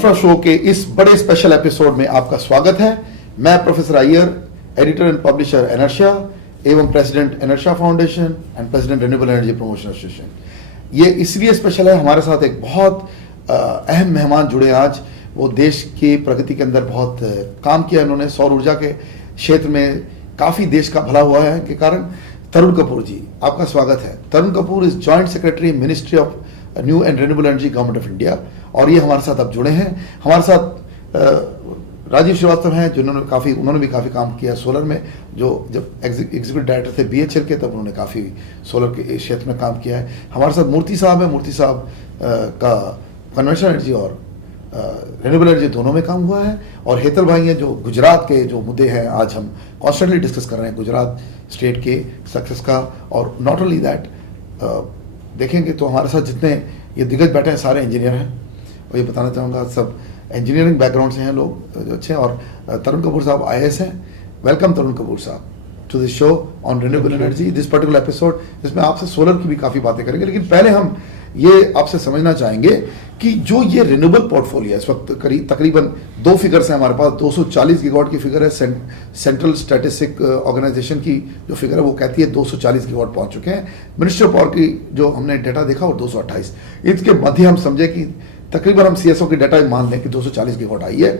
एनफ्रा show के इस बड़े स्पेशल एपिसोड में आपका स्वागत है। मैं professor Iyer, editor and publisher Enertia एवं president Enertia foundation and president renewable energy promotion association. ये इसलिए स्पेशल है, हमारे साथ एक बहुत अहम मेहमान जुड़े आज। वो देश की प्रगति के अंदर बहुत काम किया इन्होंने, सौर ऊर्जा के क्षेत्र में काफ़ी देश का भला हुआ है के कारण। तरुण कपूर जी, आपका स्वागत है। Tarun Kapoor is joint secretary ministry of new and renewable energy government of India, और ये हमारे साथ अब जुड़े हैं। हमारे साथ राजीव श्रीवास्तव हैं, जिन्होंने उन्होंने भी काफ़ी काम किया सोलर में। जो जब एग्जीक्यूटिव डायरेक्टर थे BHEL के, तब उन्होंने काफ़ी सोलर के क्षेत्र में काम किया है। हमारे साथ मूर्ति साहब हैं। मूर्ति साहब का कन्वेंशनल एनर्जी और रिन्यूएबल एनर्जी दोनों में काम हुआ है। और हेतल भाई हैं, जो गुजरात के जो मुद्दे हैं आज हम कॉन्स्टेंटली डिस्कस कर रहे हैं, गुजरात स्टेट के सक्सेस का। और नॉट ओनली दैट, देखेंगे तो हमारे साथ जितने ये दिग्गज बैठे हैं सारे इंजीनियर हैं, और ये बताना चाहूँगा सब इंजीनियरिंग बैकग्राउंड से हैं लोग जो अच्छे हैं। और तरुण कपूर साहब IAS हैं। Welcome Tarun Kapoor sahab to this show on renewable energy, this particular episode, जिसमें आपसे सोलर की भी काफ़ी बातें करेंगे। लेकिन पहले हम ये आपसे समझना चाहेंगे कि जो ये रिन्यूएबल पोर्टफोलियो है इस वक्त तकरीबन 2 फिगर्स हैं हमारे पास। 240 गीगावाट की फिगर है। सेंट्रल स्टैटिस्टिक ऑर्गेनाइजेशन की जो फिगर है वो कहती है 240 गीगावाट पहुंच चुके हैं। मिनिस्ट्री ऑफ पावर की जो हमने डाटा देखा वो 228। इसके मध्य हम समझे कि तकरीबन हम CSO की डाटा मान लें कि 240 गीगावाट आई है,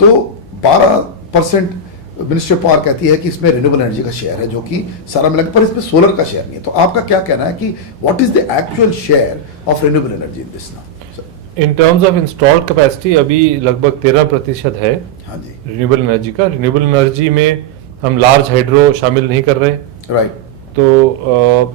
तो 12% मिनिस्ट्री ऑफ पावर कहती है कि इसमें रिन्यूएबल एनर्जी का शेयर है, जो कि सारा मिला, पर इसमें सोलर का शेयर नहीं है। तो आपका क्या कहना है कि what is the actual share of renewable energy in this now? In terms of installed capacity अभी लगभग 13% है। हाँ जी, रिन्यूएबल एनर्जी का। रिन्यूएबल एनर्जी में हम लार्ज हाइड्रो शामिल नहीं कर रहे, राइट। तो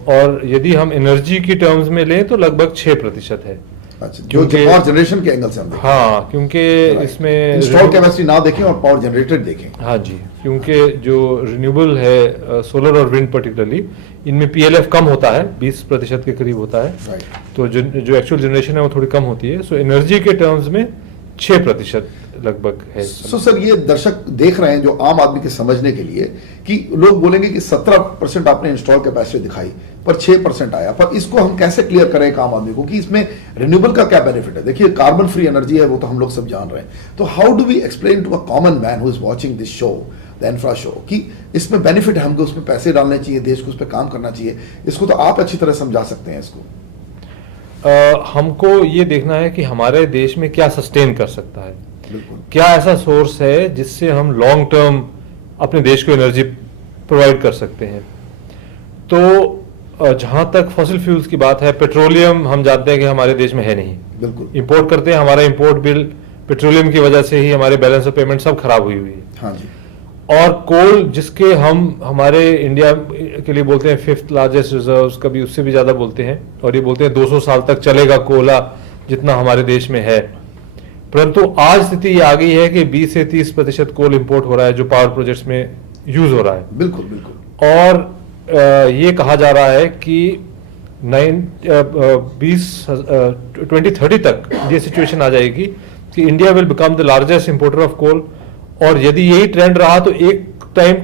और यदि हम एनर्जी की टर्म्स में लें तो लगभग 6% है। अच्छा, जो पावर जनरेशन के एंगल से हम देखें। हाँ, क्योंकि इसमें इंस्टॉल कैपेसिटी ना देखें और पावर जनरेटेड देखें। हाँ जी, क्योंकि जो रिन्यूएबल है सोलर और विंड पर्टिकुलरली, इनमें PLF कम होता है, 20% के करीब होता है। राइट। तो जो एक्चुअल जनरेशन है वो थोड़ी कम होती है। सो एनर्जी के टर्म्स में 6% लगभग है। सो सर, ये दर्शक देख रहे हैं जो आम आदमी के समझने के लिए कि लोग बोलेंगे कि 17% आपने इंस्टॉल कैपेसिटी दिखाई पर 6% आया, पर इसको हम कैसे क्लियर करें एक आम आदमी को कि इसमें रिन्यूएबल का क्या बेनिफिट है? देखिए, कार्बन फ्री एनर्जी है, वो तो हम लोग सब जान रहे हैं। तो how do we explain to a common man who is watching this show, the infra show, कि इसमें बेनिफिट है, हमको उसमें पैसे डालने चाहिए, देश को उस पर काम करना चाहिए। इसको तो आप अच्छी तरह समझा सकते हैं इसको। हमको ये देखना है कि हमारे देश में क्या सस्टेन कर सकता है, बिल्कुल। क्या ऐसा सोर्स है जिससे हम लॉन्ग टर्म अपने देश को एनर्जी प्रोवाइड कर सकते हैं। तो जहां तक फॉसिल फ्यूल्स की बात है, पेट्रोलियम हम जानते हैं कि हमारे देश में है नहीं, बिल्कुल इंपोर्ट करते हैं। हमारा इंपोर्ट बिल पेट्रोलियम की वजह से ही हमारे बैलेंस ऑफ पेमेंट सब खराब हुई है। हाँ जी। और कोल, जिसके हम हमारे इंडिया के लिए बोलते हैं 5th लार्जेस्ट रिजर्व्स, कभी उससे भी ज्यादा बोलते हैं, और ये बोलते हैं 200 साल तक चलेगा कोयला जितना हमारे देश में है। परंतु आज स्थिति ये आ गई है कि 20 से 30% कोल इंपोर्ट हो रहा है, जो पावर प्रोजेक्ट्स में यूज हो रहा है। बिल्कुल बिल्कुल। और ये कहा जा रहा है कि 2030 तक ये सिचुएशन आ जाएगी कि India will become the largest importer of coal. और यदि यही ट्रेंड रहा तो एक टाइम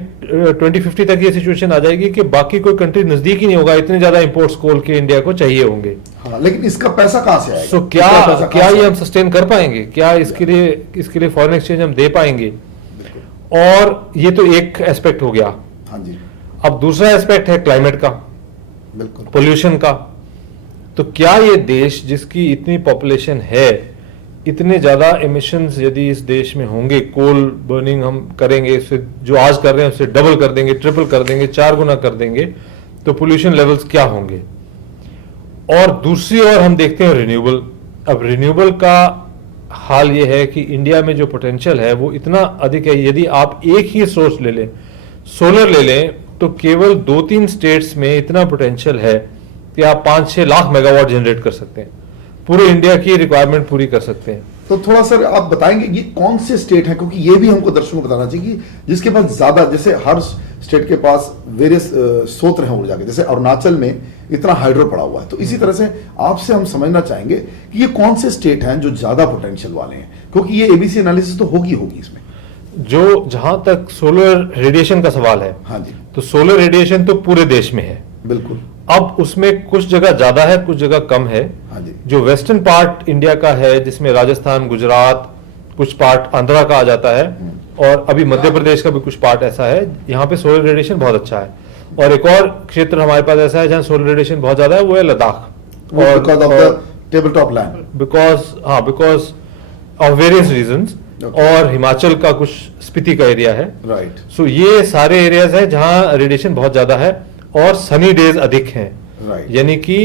2050 तक ये सिचुएशन आ जाएगी कि बाकी कोई कंट्री नजदीक ही नहीं होगा, इतने ज्यादा इंपोर्ट्स कोल के इंडिया को चाहिए होंगे। हाँ, लेकिन इसका पैसा कहां से आएगा? सो क्या ये हम सस्टेन कर पाएंगे? क्या इसके लिए फॉरेन एक्सचेंज हम दे पाएंगे? और ये तो एक एस्पेक्ट हो गया। हाँ जी। अब दूसरा एस्पेक्ट है क्लाइमेट का, बिल्कुल, पोल्यूशन का। तो क्या ये देश, जिसकी इतनी पॉपुलेशन है, इतने ज्यादा एमिशंस यदि इस देश में होंगे, कोल बर्निंग हम करेंगे, इससे जो आज कर रहे हैं उससे डबल कर देंगे, ट्रिपल कर देंगे, 4 गुना कर देंगे, तो पोल्यूशन लेवल्स क्या होंगे? और दूसरी ओर हम देखते हैं रिन्यूएबल। अब रिन्यूएबल का हाल ये है कि इंडिया में जो पोटेंशियल है वो इतना अधिक है। यदि आप एक ही सोर्स ले लें, सोलर ले लें, तो केवल 2-3 स्टेट्स में इतना पोटेंशियल है कि आप 5-6 लाख मेगावाट जनरेट कर सकते हैं, पूरे इंडिया की रिक्वायरमेंट पूरी कर सकते हैं। तो थोड़ा सर आप बताएंगे ये कौन से स्टेट हैं, क्योंकि ये भी हमको दर्शकों को बताना चाहिए कि जिसके पास ज्यादा, जैसे हर स्टेट के पास वेरियस स्रोत हैं ऊर्जा के, जैसे अरुणाचल में इतना हाइड्रो पड़ा हुआ है। तो इसी तरह से आपसे हम समझना चाहेंगे कि ये कौन से स्टेट हैं जो ज्यादा पोटेंशियल वाले हैं, क्योंकि ये ABC एनालिसिस तो होगी इसमें। जो जहां तक सोलर रेडिएशन का सवाल है, हाँ जी, तो सोलर रेडिएशन तो पूरे देश में है। बिल्कुल। अब उसमें कुछ जगह ज्यादा है, कुछ जगह कम है। हाँ जी। जो वेस्टर्न पार्ट इंडिया का है, जिसमें राजस्थान, गुजरात, कुछ पार्ट आंध्रा का आ जाता है, और अभी मध्य प्रदेश का भी कुछ पार्ट ऐसा है यहाँ पे सोलर रेडिएशन बहुत अच्छा है। और एक और क्षेत्र हमारे पास ऐसा है जहाँ सोलर रेडिएशन बहुत ज्यादा है, वो है Ladakh. Because of the table top land, because of various reasons, और हिमाचल का कुछ स्पीति का एरिया है, राइट। सो ये सारे एरियाज हैं जहाँ रेडिएशन बहुत ज्यादा है और सनी डेज अधिक हैं, राइट। यानी कि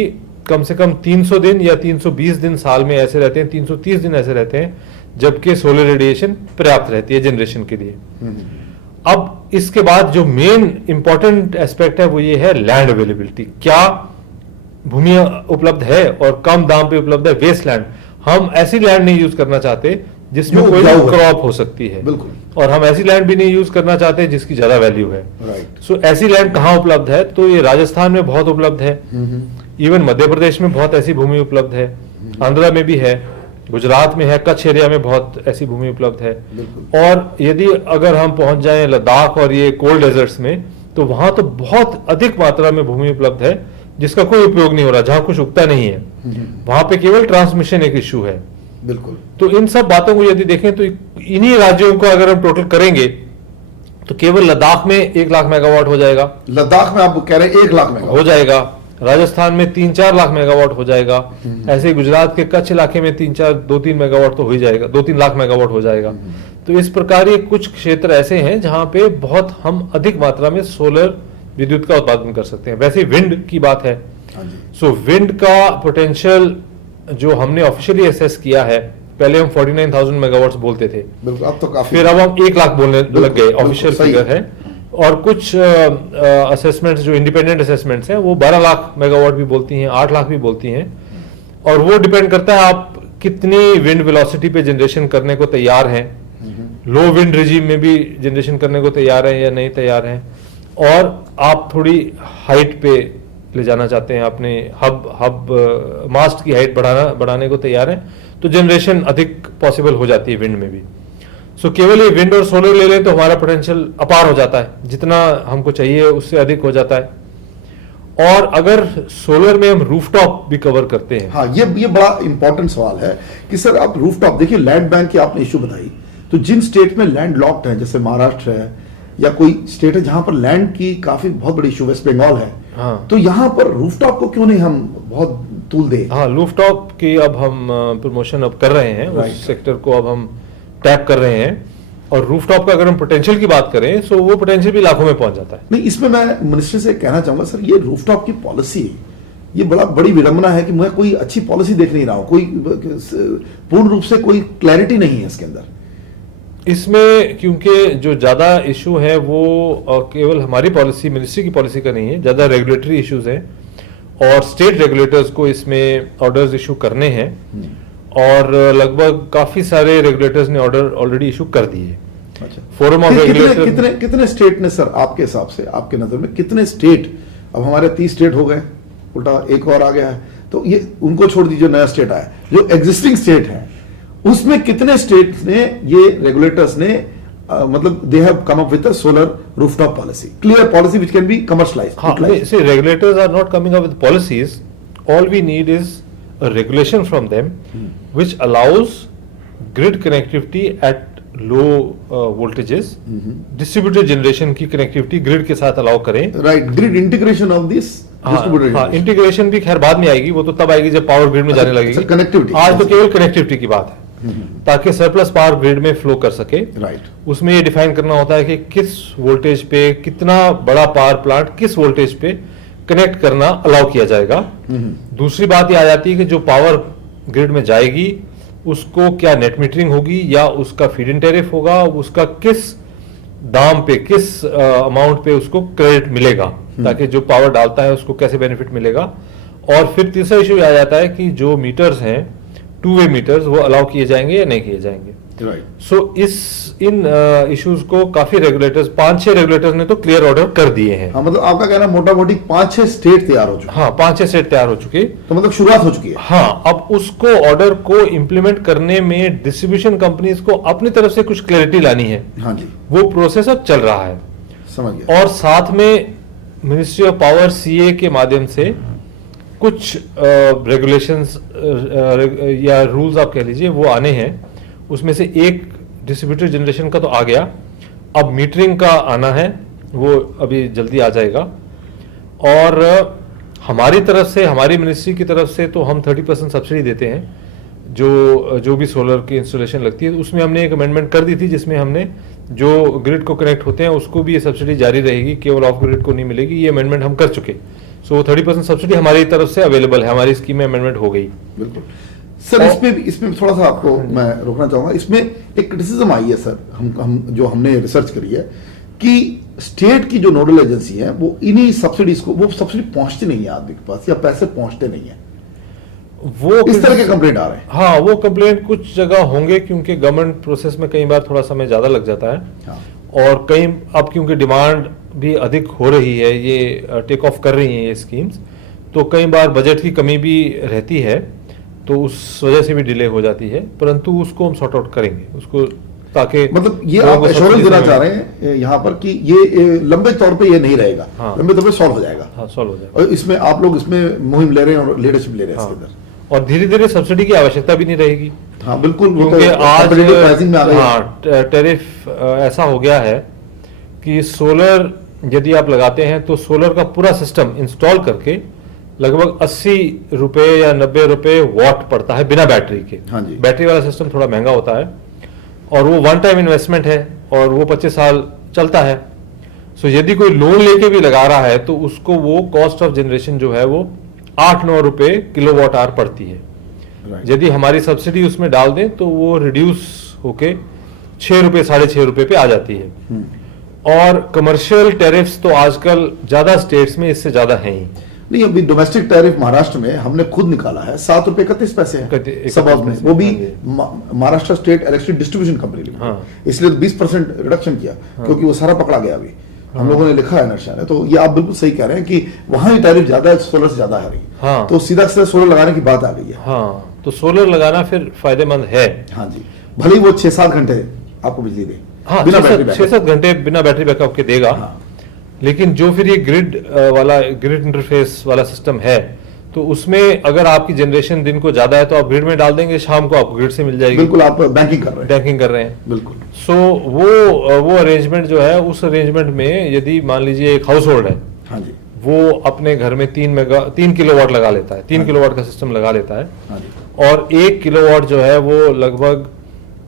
कम से कम 300 दिन या 320 दिन साल में ऐसे रहते हैं, 330 दिन ऐसे रहते हैं जबकि सोलर रेडिएशन पर्याप्त रहती है जनरेशन के लिए। अब इसके बाद जो मेन इंपॉर्टेंट एस्पेक्ट है वो ये है लैंड अवेलेबिलिटी। क्या भूमि उपलब्ध है और कम दाम पे उपलब्ध है? Waste land. हम ऐसी लैंड नहीं यूज करना चाहते जिसमें कोई क्रॉप हो सकती है, बिल्कुल। और हम ऐसी लैंड भी नहीं यूज करना चाहते जिसकी ज्यादा वैल्यू है, राइट। सो ऐसी लैंड कहाँ उपलब्ध है? तो ये राजस्थान में बहुत उपलब्ध है, इवन मध्य प्रदेश में बहुत ऐसी भूमि उपलब्ध है, आंध्रा में भी है, गुजरात में है, कच्छ एरिया में बहुत ऐसी भूमि उपलब्ध है। और यदि अगर हम पहुंच जाएं लद्दाख और ये कोल्ड डेजर्ट्स में, तो वहां तो बहुत अधिक मात्रा में भूमि उपलब्ध है जिसका कोई उपयोग नहीं हो रहा, जहां कुछ उगता नहीं है, वहां पे केवल ट्रांसमिशन एक इश्यू है। बिल्कुल। तो इन सब बातों को यदि देखें तो इन्हीं राज्यों को अगर हम टोटल करेंगे तो केवल लद्दाख में 1 लाख मेगावाट हो जाएगा। लद्दाख में आप कह रहे हैं 1 लाख मेगावाट हो जाएगा, राजस्थान में 3-4 लाख मेगावाट हो जाएगा, ऐसे गुजरात के कच्छ इलाके में 2-3 मेगावाट तो हो ही जाएगा, 2-3 लाख मेगावाट हो जाएगा। तो इस प्रकार ये कुछ क्षेत्र ऐसे हैं जहां पे बहुत हम अधिक मात्रा में सोलर विद्युत का उत्पादन कर सकते हैं। वैसे विंड की बात है, सो विंड का पोटेंशियल जो हमने ऑफिशियली असेस किया है, पहले हम 49,000 मेगावाट्स बोलते थे, अब तो काफी, फिर अब हम 1 लाख बोलने लग गए, ऑफिशियल फिगर है। और कुछ असेसमेंट्स जो इंडिपेंडेंट असेसमेंट्स हैं वो 12 लाख मेगावाट भी बोलती हैं, 8 लाख भी बोलती हैं, और वो डिपेंड करता है आप कितनी विंड वेलोसिटी पे जनरेशन करने को तैयार हैं, लो विंड रिजीम में भी जनरेशन करने को तैयार हैं या नहीं तैयार हैं, और आप थोड़ी हाइट पे ले जाना चाहते हैं, अपने हब मास्ट की हाइट बढ़ाने को तैयार हैं, तो जनरेशन अधिक पॉसिबल हो जाती है विंड में भी। सो केवल ये विंड और सोलर ले लें तो हमारा पोटेंशियल अपार हो जाता है, जितना हमको चाहिए उससे अधिक हो जाता है। और अगर सोलर में हम रूफटॉप भी कवर करते हैं, हाँ, ये बड़ा इंपॉर्टेंट सवाल है कि सर आप रूफटॉप देखिए, लैंड बैंक की आपने इशू बताई, तो जिन स्टेट में लैंड लॉक्ड है, जैसे महाराष्ट्र है या कोई स्टेट है जहां पर लैंड की काफी बहुत बड़ी इशू, वेस्ट बंगाल है, हाँ, तो यहां पर रूफटॉप को क्यों नहीं हम बहुत तूल दे? हाँ, रूफटॉप की अब हम प्रमोशन अब कर रहे हैं, उस सेक्टर को अब हम टैप कर रहे हैं, और रूफटॉप का अगर हम पोटेंशियल की बात करें तो वो पोटेंशियल भी लाखों में पहुंच जाता है। नहीं, इसमें मैं मिनिस्टर से कहना चाहूंगा सर, ये रूफटॉप की पॉलिसी, ये बड़ी विडंबना है कि मैं कोई अच्छी पॉलिसी देख नहीं रहा हूं, कोई पूर्ण रूप से कोई क्लैरिटी नहीं है इसके अंदर। इसमें क्योंकि जो ज्यादा इशू है वो केवल हमारी पॉलिसी, मिनिस्ट्री की पॉलिसी का नहीं है, ज्यादा रेगुलेटरी इश्यूज हैं, और स्टेट रेगुलेटर्स को इसमें ऑर्डर्स इशू करने हैं, और लगभग काफी सारे रेगुलेटर्स ने ऑर्डर ऑलरेडी इशू कर दिए। अच्छा, फोरम ऑफ रेगुलेटर कितने स्टेट ने सर, आपके हिसाब से, आपके नजर में कितने स्टेट, अब हमारे 30 स्टेट हो गए, उल्टा एक और आ गया है, तो ये उनको छोड़ दीजिए, नया स्टेट आया, जो एग्जिस्टिंग स्टेट है उसमें कितने स्टेट ने, ये रेगुलेटर्स ने मतलब they have come up with a solar rooftop policy, clear policy which can be commercialised? See, regulators are not coming up with policies. All we need is a regulation from them which allows grid connectivity at low voltages, distributed generation की connectivity grid के साथ allow करें। Right, grid integration of this distributed. हाँ, integration भी खैर बाद में आएगी, वो तो तब आएगी जब पावर ग्रिड में जाने लगेगी। कनेक्टिविटी, आज तो केवल कनेक्टिविटी की बात है, ताकि सरप्लस पावर ग्रिड में फ्लो कर सके। राइट, उसमें ये डिफाइन करना होता है कि किस वोल्टेज पे कितना बड़ा पावर प्लांट किस वोल्टेज पे कनेक्ट करना अलाउ किया जाएगा। दूसरी बात ये आ जाती है कि जो पावर ग्रिड में जाएगी उसको क्या नेट मीटरिंग होगी या उसका फीड इन टैरिफ होगा, उसका किस दाम पे, किस अमाउंट पे उसको क्रेडिट मिलेगा, ताकि जो पावर डालता है उसको कैसे बेनिफिट मिलेगा। और फिर तीसरा इशू आ जाता है कि जो मीटर्स हैं, टू वे मीटर्स, वो अलाउ किए जाएंगे या नहीं किए जाएंगे। राइट, सो इन इश्यूज को काफी रेगुलेटर्स, 5-6 रेगुलेटर्स ने तो क्लियर ऑर्डर कर दिए हैं। हाँ, मतलब आपका कहना मोटा मोटी 5-6 स्टेट तैयार हो चुके, हाँ, 5-6 स्टेट तैयार हो चुके, तो मतलब शुरुआत हो चुकी है। हाँ, अब उसको ऑर्डर को इंप्लीमेंट करने में डिस्ट्रीब्यूशन कंपनीज को अपनी तरफ से कुछ क्लैरिटी लानी है। हाँ जी, वो प्रोसेस अब चल रहा है, समझ गया। और साथ में मिनिस्ट्री ऑफ पावर सीए के माध्यम से कुछ रेगुलेशंस या रूल्स आप कह लीजिए वो आने हैं, उसमें से एक डिस्ट्रीब्यूटेड जनरेशन का तो आ गया, अब मीटरिंग का आना है, वो अभी जल्दी आ जाएगा। और हमारी तरफ से, हमारी मिनिस्ट्री की तरफ से तो हम 30% सब्सिडी देते हैं जो भी सोलर की इंस्टॉलेशन लगती है। उसमें हमने एक अमेंडमेंट कर दी थी जिसमें हमने जो ग्रिड को कनेक्ट होते हैं उसको भी ये सब्सिडी जारी रहेगी, केवल ऑफ ग्रिड को नहीं मिलेगी। ये अमेंडमेंट हम कर चुके, सो 30% सब्सिडी हमारी तरफ से अवेलेबल है, हमारी स्कीम में अमेंडमेट हो गई। बिल्कुल सर। इसमें थोड़ा सा आपको मैं रोकना चाहूंगा। इसमें एक क्रिटिसिज्म आई है सर, हमने रिसर्च करी है कि स्टेट की जो नोडल एजेंसी है वो इन्हीं सब्सिडीज को, वो सब्सिडी पहुंचती नहीं है आदमी के पास, या पैसे पहुंचते नहीं है, वो इस तरह के कंप्लेंट आ रहे हैं। हाँ, वो कंप्लेंट कुछ जगह होंगे क्योंकि गवर्नमेंट प्रोसेस में कई बार थोड़ा समय ज्यादा लग जाता है। हाँ। और कई अब क्योंकि डिमांड भी अधिक हो रही है, ये टेक ऑफ कर रही हैं ये स्कीम्स, तो कई बार बजट की कमी भी रहती है, तो उस वजह से भी डिले हो जाती है। परंतु उसको हम सॉर्ट आउट करेंगे उसको, ताकि मतलब ये आप एश्योरेंस देना चाह रहे हैं यहाँ पर कि ये लंबे तौर पे ये नहीं रहेगा। हाँ। लंबे तौर पे सॉल्व हो जाएगा। हाँ, सॉल्व हो जाएगा। और इसमें आप लोग इसमें मुहिम ले रहे हैं और लीडरशिप ले रहे हैं। हाँ। इसके अंदर और धीरे धीरे सब्सिडी की आवश्यकता भी नहीं रहेगी। हाँ बिल्कुल, क्योंकि आज प्राइसिंग में आ गई। हाँ, टैरिफ ऐसा हो गया है कि सोलर यदि आप लगाते हैं तो सोलर का पूरा सिस्टम इंस्टॉल करके लगभग 80 रुपए या 90 रुपए वॉट पड़ता है बिना बैटरी के। हाँ जी। बैटरी वाला सिस्टम थोड़ा महंगा होता है और वो वन टाइम इन्वेस्टमेंट है और वो 25 साल चलता है। सो यदि कोई लोन लेके भी लगा रहा है तो उसको वो कॉस्ट ऑफ जनरेशन जो है वो 8-9 रुपए किलोवाट आवर पड़ती है। यदि हमारी सब्सिडी उसमें डाल दें तो वो रिड्यूस होके 6 रुपए 6.5 रुपए पे आ जाती है। और कमर्शियल टैरिफ्स तो आजकल ज्यादा स्टेट्स में इससे ज्यादा हैं ही नहीं। अभी डोमेस्टिक टैरिफ महाराष्ट्र में हमने खुद निकाला है, 7 रुपए 31 पैसे है सब हाउस में, वो भी Maharashtra state electricity distribution company ने। हाँ। इसलिए 20% रिडक्शन किया। हाँ। क्योंकि वो सारा पकड़ा गया अभी। हाँ। हम लोगों ने लिखा है नर्शा ने, तो ये आप बिल्कुल सही कह रहे हैं कि वहां ही टैरिफ ज्यादा है, सोलर से ज्यादा है। हाँ। तो सीधा सीधा सोलर लगाने की बात आ गई है। हाँ, तो सोलर लगाना फिर फायदेमंद है। हाँ जी, भले ही वो 6-7 घंटे आपको बिजली दे। हाँ, बिना बैटरी 6-7 घंटे बिना बैटरी बैकअप के देगा। हाँ। लेकिन जो फिर ये ग्रिड इंटरफेस वाला सिस्टम है, तो उसमें अगर आपकी जनरेशन दिन को ज्यादा है तो आप ग्रिड में डाल देंगे, शाम को आपको ग्रिड से मिल जाएगी। बिल्कुल, आप बैंकिंग कर रहे हैं। बिल्कुल। सो वो अरेंजमेंट जो है, उस अरेंजमेंट में यदि मान लीजिए एक हाउस होल्ड है, हाँ जी, वो अपने घर में 3 किलोवाट लगा लेता है, 3 किलोवाट का सिस्टम लगा लेता है। हाँ जी। और 1 किलोवाट जो है वो लगभग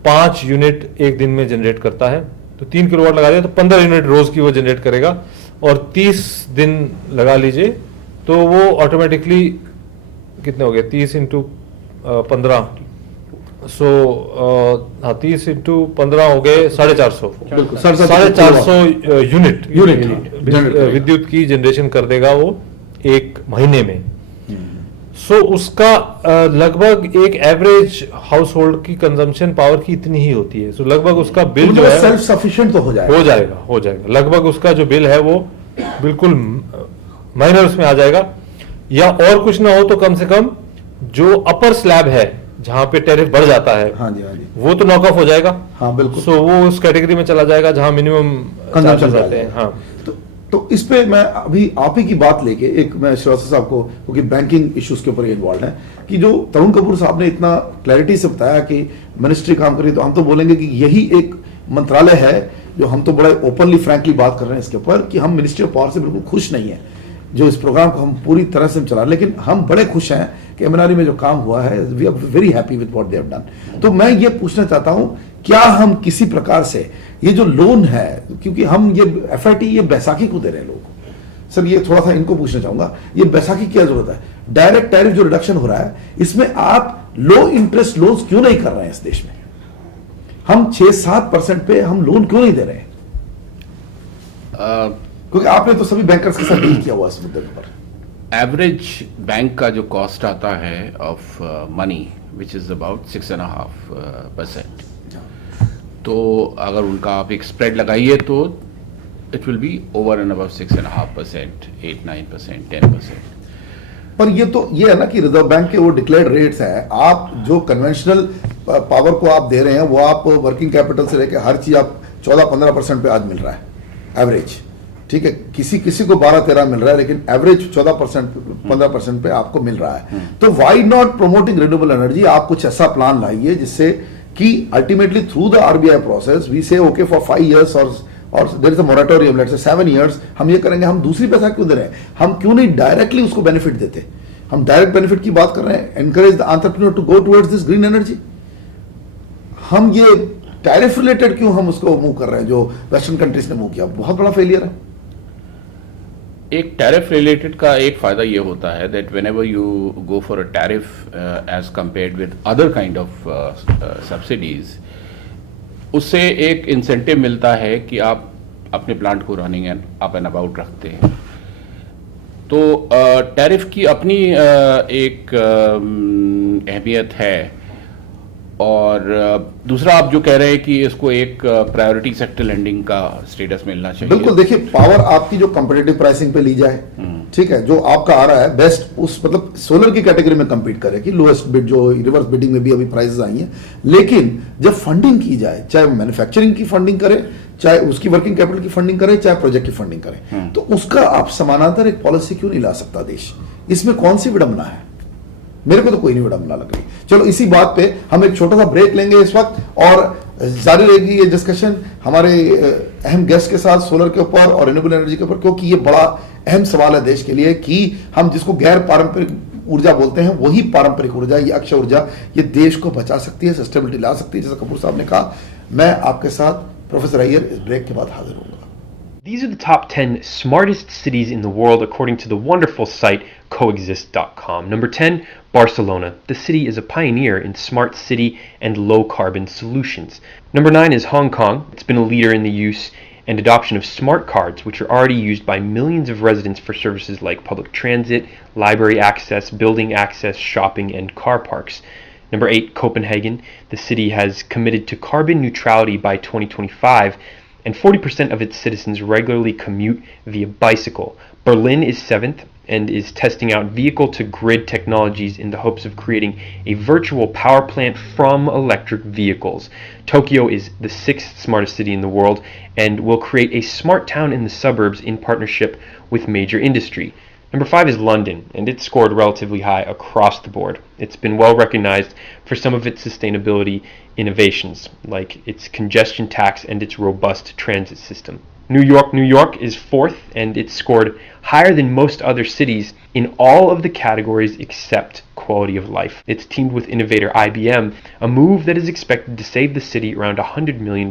5 यूनिट एक दिन में जनरेट करता है। तो 3 किलोवाट लगा दिया तो 15 यूनिट रोज की वो जनरेट करेगा। और 30 दिन लगा लीजिए तो वो ऑटोमेटिकली कितने हो गए, 30 इंटू 15, सो 30 इंटू 15 हो गए 450। 450 यूनिट विद्युत की जनरेशन कर देगा वो एक महीने में। सो उसका लगभग एक एवरेज हाउस होल्ड की कंजम्पशन पावर की इतनी ही होती है। सो लगभग उसका बिल जो है सेल्फ सफिशिएंट तो हो जाएगा। लगभग उसका जो बिल है वो बिल्कुल माइनर्स में आ जाएगा। या और कुछ ना हो तो कम से कम जो अपर स्लैब है जहां पे टैरिफ बढ़ जाता है, हाँ जी, हाँ जी, वो तो नॉक ऑफ हो जाएगा। हाँ बिल्कुल। सो वो उस कैटेगरी में चला जाएगा जहां मिनिमम कंजम्पशन जाते हैं। हाँ, तो इस पे मैं अभी आप ही की बात लेके एक मैं श्रीवास्तव साहब को, क्योंकि बैंकिंग इश्यूज के ऊपर इन्वॉल्व है, कि जो तरुण कपूर साहब ने इतना क्लैरिटी से बताया कि मिनिस्ट्री काम करी, तो हम तो बोलेंगे कि यही एक मंत्रालय है जो हम तो बड़ा ओपनली फ्रैंकली बात कर रहे हैं इसके ऊपर कि हम मिनिस्ट्री ऑफ पावर से बिल्कुल खुश नहीं है, जो इस प्रोग्राम को हम पूरी तरह से चला, लेकिन हम बड़े खुश हैं कि एमएनआरई में जो काम हुआ है, we are very happy with what they have done. तो मैं ये पूछना चाहता हूं, क्या हम किसी प्रकार से ये जो लोन है, क्योंकि हम ये एफआईटी ये बैसाखी को दे रहे हैं लोगों को, सर ये थोड़ा सा इनको पूछना चाहूंगा, ये बैसाखी की क्या जरूरत है? डायरेक्ट टैरिफ जो रिडक्शन हो रहा है, इसमें आप लो इंटरेस्ट लोन्स क्यों नहीं कर रहे हैं इस देश में? हम 6-7% पे हम लोन क्यों नहीं दे रहे हैं? क्योंकि आपने तो सभी बैंकर्स के साथ डील किया हुआ इस मुद्दे पर। एवरेज बैंक का जो कॉस्ट आता है of money which is about 6.5%, तो अगर उनका आप एक स्प्रेड लगाइए तो it will be over and above 6.5%, 8-9%, 10%। पर ये है ना कि रिजर्व बैंक के वो डिक्लेयर्ड रेट्स हैं। आप जो कन्वेंशनल पावर को आप दे रहे हैं, वो आप वर्किंग कैपिटल से लेकर हर चीज आप 14-15% पे आज मिल रहा है एवरेज, ठीक है। किसी को 12-13 मिल रहा है, लेकिन एवरेज 14-15% पे आपको मिल रहा है। तो why not promoting renewable energy? आप कुछ ऐसा प्लान लाइए जिससे कि ultimately through the RBI process we say okay for 5 years और there is a moratorium, let's say 7 years हम ये करेंगे, हम दूसरी पैसा क्यों दे रहे हैं? हम क्यों नहीं डायरेक्टली उसको बेनिफिट देते? हम डायरेक्ट बेनिफिट की बात कर रहे हैं, encourage the entrepreneur to go towards this green energy. हम ये टैरिफ रिलेटेड क्यों हम उसको मूव कर रहे हैं जो वेस्टर्न कंट्रीज ने मूव किया? बहुत बड़ा फेलियर है। एक टैरिफ रिलेटेड का एक फायदा ये होता है that whenever you go for a tariff as compared with other kind of subsidies, उससे एक इंसेंटिव मिलता है कि आप अपने प्लांट को running and up and about रखते हैं। तो टैरिफ की अपनी एक अहमियत है। और दूसरा आप जो कह रहे हैं कि इसको एक प्रायोरिटी सेक्टर लेंडिंग का स्टेटस मिलना चाहिए। बिल्कुल, देखिए पावर आपकी जो कंपेटिटिव प्राइसिंग पे ली जाए, ठीक है, जो आपका आ रहा है बेस्ट, उस मतलब सोलर की कैटेगरी में compete करे कि लोएस्ट बिड, जो रिवर्स बिडिंग में भी अभी प्राइसेस आई हैं। लेकिन जब फंडिंग की जाए, चाहे मैन्युफैक्चरिंग की फंडिंग करे, चाहे उसकी वर्किंग कैपिटल की फंडिंग करे, चाहे प्रोजेक्ट की फंडिंग करे, तो उसका आप समानांतर एक पॉलिसी क्यों नहीं ला सकता देश? इसमें कौन सी विडंबना है? मेरे को तो कोई नहीं विडंबना लग रही। चलो इसी बात पे हम एक छोटा सा ब्रेक लेंगे इस वक्त और जारी रहेगी ये डिस्कशन हमारे अहम गेस्ट के साथ सोलर के ऊपर और रिन्यूएबल एनर्जी के ऊपर, क्योंकि ये बड़ा अहम सवाल है देश के लिए कि हम जिसको गैर पारंपरिक ऊर्जा बोलते हैं वही पारंपरिक ऊर्जा, ये अक्षय ऊर्जा, ये देश को बचा सकती है, सस्टेनेबिलिटी ला सकती है, जैसा कपूर साहब ने कहा। मैं आपके साथ प्रोफेसर अय्यर इस ब्रेक के बाद हाजिर होऊंगा। These are the top 10 smartest cities in the world according to the wonderful site coexist.com. Number 10, Barcelona. The city is a pioneer in smart city and low carbon solutions. Number 9 is Hong Kong. It's been a leader in the use and adoption of smart cards, which are already used by millions of residents for services like public transit, library access, building access, shopping, and car parks. Number 8, Copenhagen. The city has committed to carbon neutrality by 2025, and 40% of its citizens regularly commute via bicycle. Berlin is 7th and is testing out vehicle-to-grid technologies in the hopes of creating a virtual power plant from electric vehicles. Tokyo is the 6th smartest city in the world and will create a smart town in the suburbs in partnership with major industry. Number 5 is London, and it scored relatively high across the board. It's been well recognized for some of its sustainability innovations, like its congestion tax and its robust transit system. New York is 4th, and it scored higher than most other cities in all of the categories except quality of life. It's teamed with innovator IBM, a move that is expected to save the city around $100 million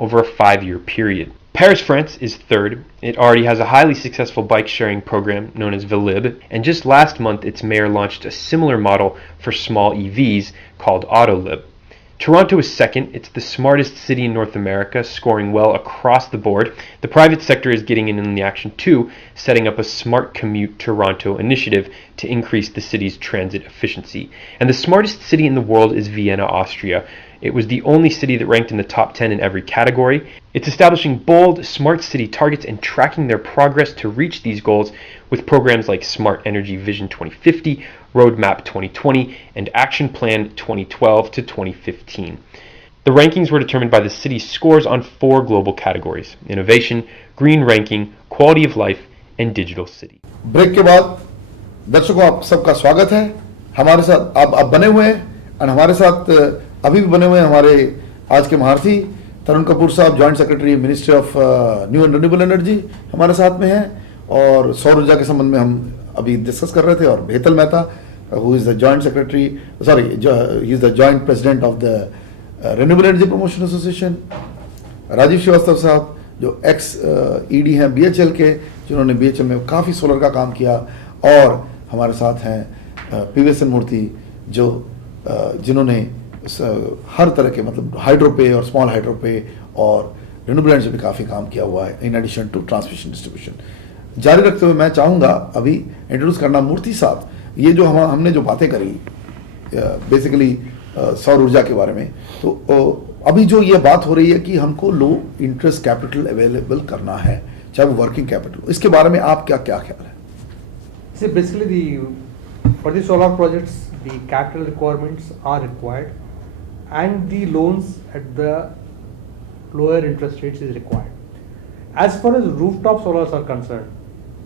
over a 5-year period. Paris, France is 3rd. It already has a highly successful bike sharing program known as Velib, and just last month its mayor launched a similar model for small EVs called Autolib. Toronto is 2nd. It's the smartest city in North America, scoring well across the board. The private sector is getting in on the action too, setting up a Smart Commute Toronto initiative to increase the city's transit efficiency. And the smartest city in the world is Vienna, Austria. It was the only city that ranked in the top 10 in every category. It's establishing bold, smart city targets and tracking their progress to reach these goals with programs like Smart Energy Vision 2050, Roadmap 2020, and Action Plan 2012 to 2015. The rankings were determined by the city's scores on 4 global categories: innovation, green ranking, quality of life, and digital city. Break के बाद दर्शकों आप सबका स्वागत है। हमारे साथ आप बने हुए हैं और हमारे साथ अभी भी बने हुए हैं हमारे आज के महारथी तरुण कपूर साहब, joint secretary ministry of new and renewable energy हमारे साथ में हैं, और सौर ऊर्जा के संबंध में हम अभी डिस्कस कर रहे थे। और Hetal Mehta who is the joint secretary, sorry he is the joint president of the renewable energy promotion association. Rajiv Srivastava sahab जो एक्स ईडी हैं बीएचएल के, जिन्होंने बीएचएल में काफ़ी सोलर का काम किया। और हमारे साथ हैं पीवीएसएन मूर्ति जो जिन्होंने हर तरह के मतलब हाइड्रो पे और स्मॉल हाइड्रो पे और रिन्यूएबल एनर्जी पे काफ़ी काम किया हुआ है, in addition to transmission distribution. जारी रखते हुए मैं चाहूँगा अभी इंट्रोड्यूस करना मूर्ति साहब, ये जो हमने जो बातें करी बेसिकली सौर ऊर्जा के बारे में, तो अभी जो ये बात हो रही है कि हमको लो इंटरेस्ट कैपिटल अवेलेबल करना है, चाहे वो वर्किंग कैपिटल, इसके बारे में आप क्या ख्याल है? See, basically, for the solar projects, the capital requirements are required, and the loans at the lower interest rates is required. As far as rooftop solars are concerned,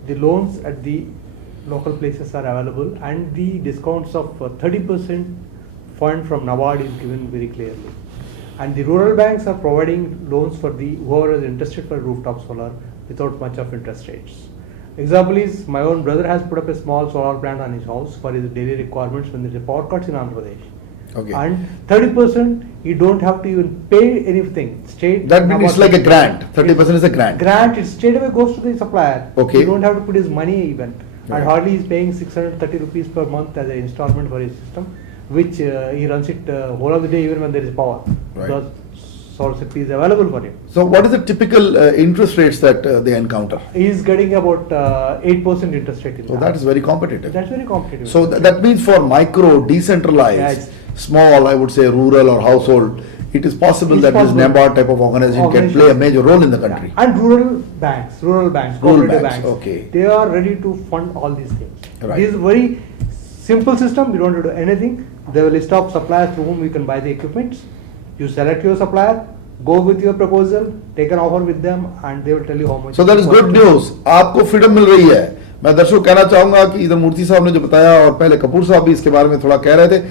the loans at the local places are available, and the discounts of 30% fund from NABARD is given very clearly. And the rural banks are providing loans for the whoever is interested for rooftop solar without much of interest rates. Example is my own brother has put up a small solar plant on his house for his daily requirements when there is a power cuts in Andhra Pradesh. Okay. And 30% you don't have to even pay anything. State That means it's like a grant. 30% is a grant. Grant, it straight away goes to the supplier. Okay. You don't have to put his money even. Right. And hardly he's paying 630 rupees per month as an installment for his system, which he runs it whole of the day even when there is power. Right. Because solar city is available for him. So what is the typical interest rates that they encounter? He is getting about 8% interest rate in So that is very competitive. That's very competitive. So that means for micro, decentralized, Yes. small, I would say rural or household, it is possible It's that possible. this NABARD type of organization can play a major role in the country. And rural banks, Rural cooperative banks, banks, okay. they are ready to fund all these things. Right. This is very simple system. We don't have to do anything. They will list of suppliers through whom we can buy the equipment. You select your supplier, go with your proposal, take an offer with them, and they will tell you how much. So that is good news. आपको freedom मिल रही है. मैं दर्शकों कहना चाहूंगा कि इधर मूर्ति साहब ने जो बताया और पहले कपूर साहब भी इसके बारे में थोड़ा कह रहे थे,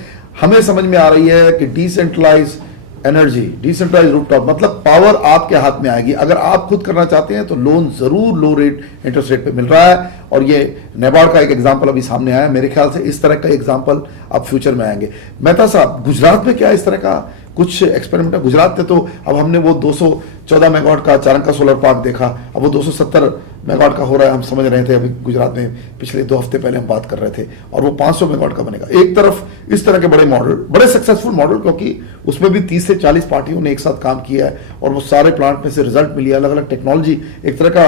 हमें समझ में आ रही है कि डिसेंट्रलाइज एनर्जी, डिसेंट्रलाइज रूफटॉप मतलब पावर आपके हाथ में आएगी. अगर आप खुद करना चाहते हैं तो लोन जरूर लो रेट इंटरेस्ट रेट पे मिल रहा है और ये नेबार्ड का एक एग्जांपल अभी सामने आया. मेरे ख्याल से इस तरह का एग्जांपल अब फ्यूचर में आएंगे. मेहता साहब, गुजरात में क्या इस तरह का कुछ एक्सपेरिमेंट है? गुजरात में तो अब हमने वो 214 मेगावाट का चारंका सोलर पार्क देखा, अब वो 270 मेगावाट का हो रहा है. हम समझ रहे थे अभी गुजरात में, पिछले 2 हफ्ते पहले हम बात कर रहे थे, और वो 500 मेगावाट का बनेगा. एक तरफ इस तरह के बड़े मॉडल, बड़े सक्सेसफुल मॉडल, क्योंकि उसमें भी 30 से 40 पार्टियों ने एक साथ काम किया है और वो सारे प्लांट में से रिजल्ट मिली है. अलग अलग टेक्नोलॉजी, एक तरह का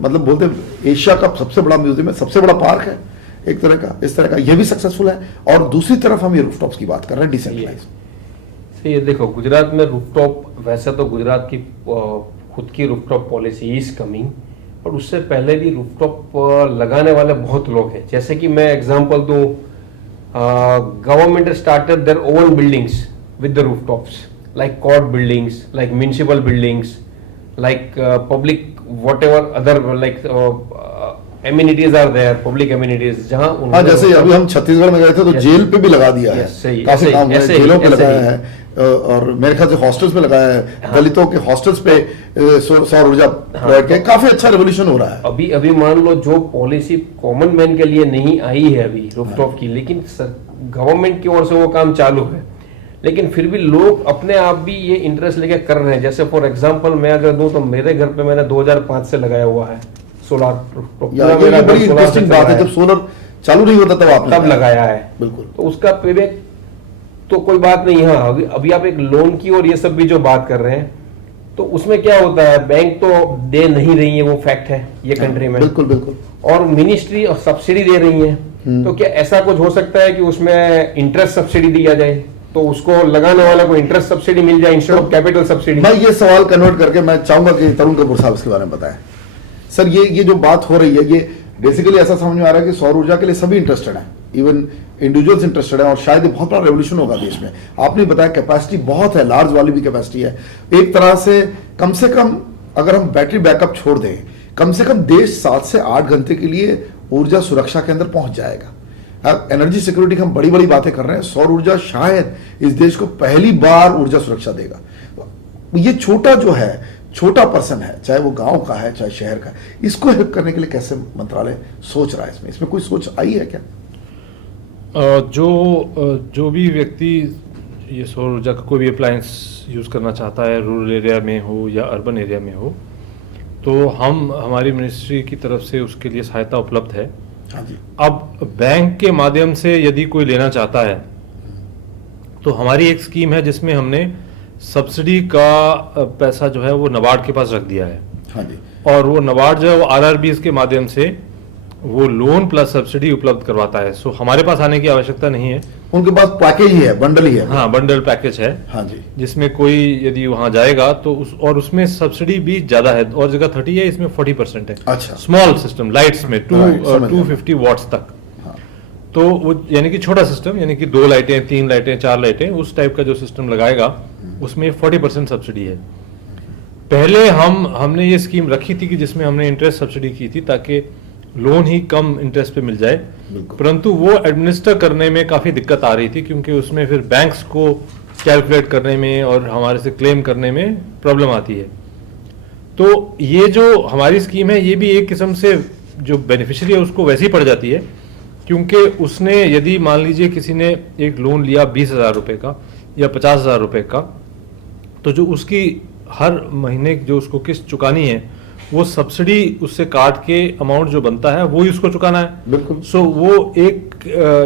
मतलब बोलते हैं एशिया का सबसे बड़ा म्यूजियम है, सबसे बड़ा पार्क है एक तरह का, इस तरह का ये भी सक्सेसफुल है. और दूसरी तरफ हम ये रूफटॉप्स की बात कर रहे हैं, डिसेंट्रलाइज. ये देखो, गुजरात में रूफटॉप, वैसे तो गुजरात की खुद की रूफटॉप पॉलिसी इज कमिंग, और उससे पहले भी रूफटॉप लगाने वाले बहुत लोग हैं. जैसे कि मैं एग्जांपल दूं, government started their own buildings with the rooftops, like court buildings, like municipal buildings, like public whatever other like amenities are there, public amenities, जहां हाँ, जैसे अभी हम छत्तीसगढ़ में गए थे तो जेल पे भी लगा दिया है. सही, काफी काम हुआ है, जेलों पे लगाया ही. है और मेरे ख्याल से हॉस्टल्स पे लगाया है. हाँ. दलितों के हॉस्टल्स पे सौर ऊर्जा प्रोवाइड किया. काफी अच्छा रेवोल्यूशन हो रहा है. अभी मान लो जो पॉलिसी कॉमन मैन के लिए नहीं आई है अभी रूफटॉप की, लेकिन गवर्नमेंट की ओर से वो काम चालू है. लेकिन फिर भी लोग अपने आप भी ये इंटरेस्ट लेके कर रहे हैं. जैसे फॉर एग्जांपल मैं अगर दूं तो मेरे घर पे मैंने 2005 से लगाया हुआ है सोलर रूफटॉप. ये बड़ी इंटरेस्टिंग बात है, जब सोलर चालू नहीं होता तब आपने तब लगाया है. बिल्कुल. तो उसका पेबैक तो कोई बात नहीं है. अभी आप एक लोन की और ये सब भी जो बात कर रहे हैं, तो उसमें क्या होता है, बैंक तो दे नहीं रही है, वो फैक्ट है ये कंट्री में. बिल्कुल बिल्कुल. और मिनिस्ट्री और सब्सिडी दे रही है. तो क्या ऐसा कुछ हो सकता है कि उसमें इंटरेस्ट सब्सिडी दिया जाए, तो उसको लगाने वाले को इंटरेस्ट सब्सिडी मिल जाए इंस्टेड ऑफ कैपिटल सब्सिडी? मैं ये सवाल कन्वर्ट करके मैं चाहूंगा कि तरुण कपूर साहब इसके बारे में बताएं. सर, ये जो बात हो रही है, ये बेसिकली ऐसा समझ में आ रहा है कि सौर ऊर्जा के लिए सभी इंटरेस्टेड हैं, इवन इंडिविजुअल्स इंटरेस्टेड हैं, और शायद ये बहुत बड़ा रेवोल्यूशन होगा देश में. आपने बताया कैपेसिटी बहुत है, लार्ज वाली भी कैपेसिटी है. एक तरह से कम अगर हम बैटरी बैकअप छोड़ दें, कम से कम देश 7 से 8 घंटे के लिए ऊर्जा सुरक्षा के अंदर पहुंच जाएगा. अब एनर्जी सिक्योरिटी की हम बड़ी बड़ी बातें कर रहे हैं, सौर ऊर्जा शायद इस देश को पहली बार ऊर्जा सुरक्षा देगा. ये छोटा पर्सन है, चाहे वो गांव का है चाहे शहर का है, इसको हेल्प करने के लिए कैसे मंत्रालय सोच रहा है? इसमें कोई सोच आई है क्या? जो भी व्यक्ति ये सौर ऊर्जा का कोई भी अप्लायंस यूज़ करना चाहता है, रूरल एरिया में हो या अर्बन एरिया में हो, तो हमारी मिनिस्ट्री की तरफ से उसके लिए सहायता उपलब्ध है. हाँ जी. अब बैंक के माध्यम से यदि कोई लेना चाहता है तो हमारी एक स्कीम है जिसमें हमने सब्सिडी का पैसा जो है वो नाबार्ड के पास रख दिया है. हाँ जी. और वो नाबार्ड जो है वो आरआरबीएस के माध्यम से वो लोन प्लस सब्सिडी उपलब्ध करवाता है. सो हमारे पास आने की आवश्यकता नहीं है. उनके पास पैकेज ही है, बंडल ही है. हाँ, बंडल पैकेज है. हाँ जी. जिसमें कोई यदि वहां जाएगा तो उसमें सब्सिडी भी ज्यादा है, और जगह 30 है, इसमें 40% है. अच्छा. स्मॉल सिस्टम लाइट्स में 250 वॉट्स तक. हाँ. तो वो यानी कि छोटा सिस्टम, यानी कि 2 लाइटें 3 लाइटें 4 लाइटें, उस टाइप का जो सिस्टम लगाएगा उसमें 40% सब्सिडी है. पहले हमने ये स्कीम रखी थी कि जिसमें हमने इंटरेस्ट सब्सिडी की थी, ताकि लोन ही कम इंटरेस्ट पे मिल जाए, बिल्कुल। परंतु वो एडमिनिस्टर करने में काफ़ी दिक्कत आ रही थी, क्योंकि उसमें फिर बैंक्स को कैलकुलेट करने में और हमारे से क्लेम करने में प्रॉब्लम आती है। तो ये जो हमारी स्कीम है, ये भी एक किस्म से जो बेनिफिशियरी है उसको वैसे ही पड़ जाती है, क्योंकि उसने यदि मान लीजिए किसी ने एक लोन लिया 20,000 रुपये का या 50,000 रुपये का, तो जो उसकी हर महीने जो उसको किस्त चुकानी है, वो सब्सिडी उससे काट के अमाउंट जो बनता है वो ही उसको चुकाना है। बिल्कुल। सो वो एक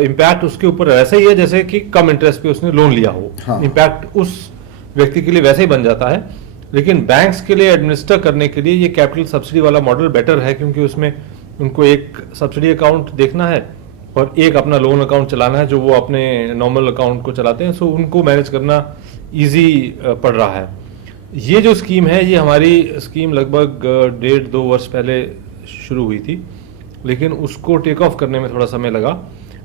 इम्पैक्ट उसके ऊपर वैसा ही है जैसे कि कम इंटरेस्ट पे उसने लोन लिया हो। हाँ। इम्पैक्ट उस व्यक्ति के लिए वैसे ही बन जाता है, लेकिन बैंक्स के लिए एडमिनिस्टर करने के लिए ये कैपिटल सब्सिडी वाला मॉडल बेटर है, क्योंकि उसमें उनको एक सब्सिडी अकाउंट देखना है और एक अपना लोन अकाउंट चलाना है जो वो अपने नॉर्मल अकाउंट को चलाते हैं। सो उनको मैनेज करना ईजी पड़ रहा है। ये जो स्कीम है, ये हमारी स्कीम लगभग 1.5-2 वर्ष पहले शुरू हुई थी, लेकिन उसको टेक ऑफ करने में थोड़ा समय लगा।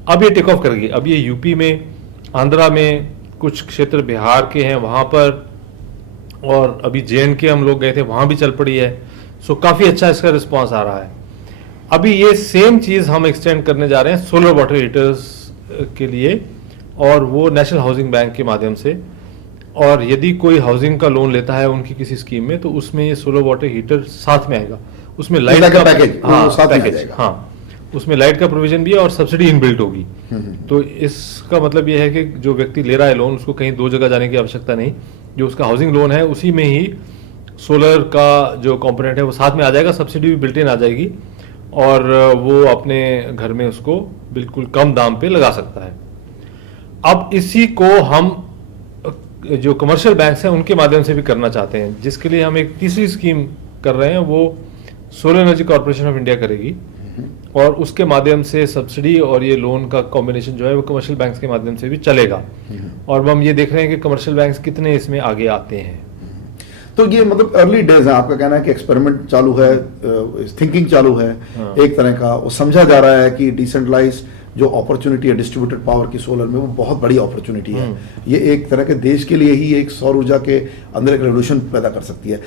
अब ये टेक ऑफ कर गई। अब ये यूपी में, आंध्रा में, कुछ क्षेत्र बिहार के हैं वहाँ पर, और अभी JNK हम लोग गए थे, वहाँ भी चल पड़ी है। सो काफ़ी अच्छा इसका रिस्पॉन्स आ रहा है। अभी ये सेम चीज़ हम एक्सटेंड करने जा रहे हैं सोलर वाटर हीटर्स के लिए, और वो नेशनल हाउसिंग बैंक के माध्यम से। और यदि कोई हाउसिंग का लोन लेता है उनकी किसी स्कीम में, तो उसमें ये सोलर वाटर हीटर साथ में आएगा। उसमें लाइट like का a package, हाँ, वो साथ में आ पैकेज, जाएगा। हाँ, उसमें लाइट का प्रोविजन भी है और सब्सिडी इनबिल्ट होगी। तो इसका मतलब ये है कि जो व्यक्ति ले रहा है लोन, उसको कहीं दो जगह जाने की आवश्यकता नहीं। जो उसका हाउसिंग लोन है उसी में ही सोलर का जो कंपोनेंट है वो साथ में आ जाएगा, सब्सिडी भी बिल्ट इन आ जाएगी, और वो अपने घर में उसको बिल्कुल कम दाम पे लगा सकता है। अब इसी को हम जो कमर्शियल बैंक्स हैं उनके माध्यम से भी करना चाहते हैं, जिसके लिए हम एक तीसरी स्कीम कर रहे हैं, वो solar energy corporation of India करेगी, और उसके माध्यम से सब्सिडी और ये लोन का कॉम्बिनेशन जो है वो कमर्शियल बैंक्स के माध्यम से भी चलेगा। और हम ये देख रहे हैं कि कमर्शियल बैंक्स कितने इसमें आगे आते हैं। तो ये मतलब अर्ली डेज है, आपका कहना है कि एक्सपेरिमेंट चालू है, थिंकिंग चालू है। हाँ। एक तरह का वो समझा जा रहा है कि डिसेंट्रलाइज जो अपॉर्चुनिटी है डिस्ट्रीब्यूटेड पावर की सोलर में, वो बहुत बड़ी अपॉर्चुनिटी है। ये एक तरह के देश के लिए ही एक सौर ऊर्जा के अंदर एक रेवोल्यूशन पैदा कर सकती है।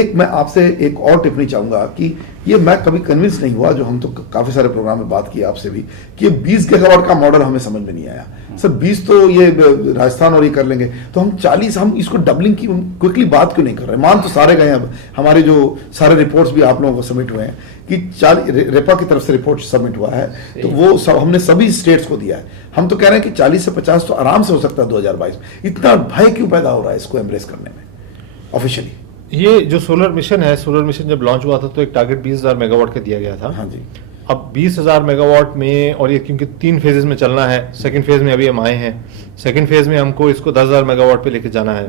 एक मैं आपसे एक और टिप्पणी चाहूंगा कि ये मैं कभी कन्विंस नहीं हुआ, जो हम तो काफी सारे प्रोग्राम में बात की आपसे भी, कि ये 20 गीगावाट का मॉडल हमें समझ में नहीं आया। सर 20 तो ये राजस्थान और ये कर लेंगे, तो हम 40, हम इसको डबलिंग की क्विकली बात क्यों नहीं कर रहे? मान तो सारे गए, अब हमारे जो सारे रिपोर्ट्स भी आप लोगों को सबमिट हुए हैं कि 40 रेपा की तरफ से रिपोर्ट सबमिट हुआ है, तो वो सब हमने सभी स्टेट्स को दिया है। हम तो कह रहे हैं कि 40 से 50 तो आराम से हो सकता है 2022 में। इतना भय क्यों पैदा हो रहा है इसको एम्ब्रेस करने में ऑफिशियली? ये जो सोलर मिशन है, सोलर मिशन जब लॉन्च हुआ था तो एक टारगेट 20,000 मेगावाट का दिया गया था। हाँ जी। अब 20,000 मेगावाट में, और ये क्योंकि 3 फेजेस में चलना है, सेकंड फेज में अभी हम आए हैं, सेकंड फेज में हमको इसको 10,000 मेगावाट पे लेके जाना है।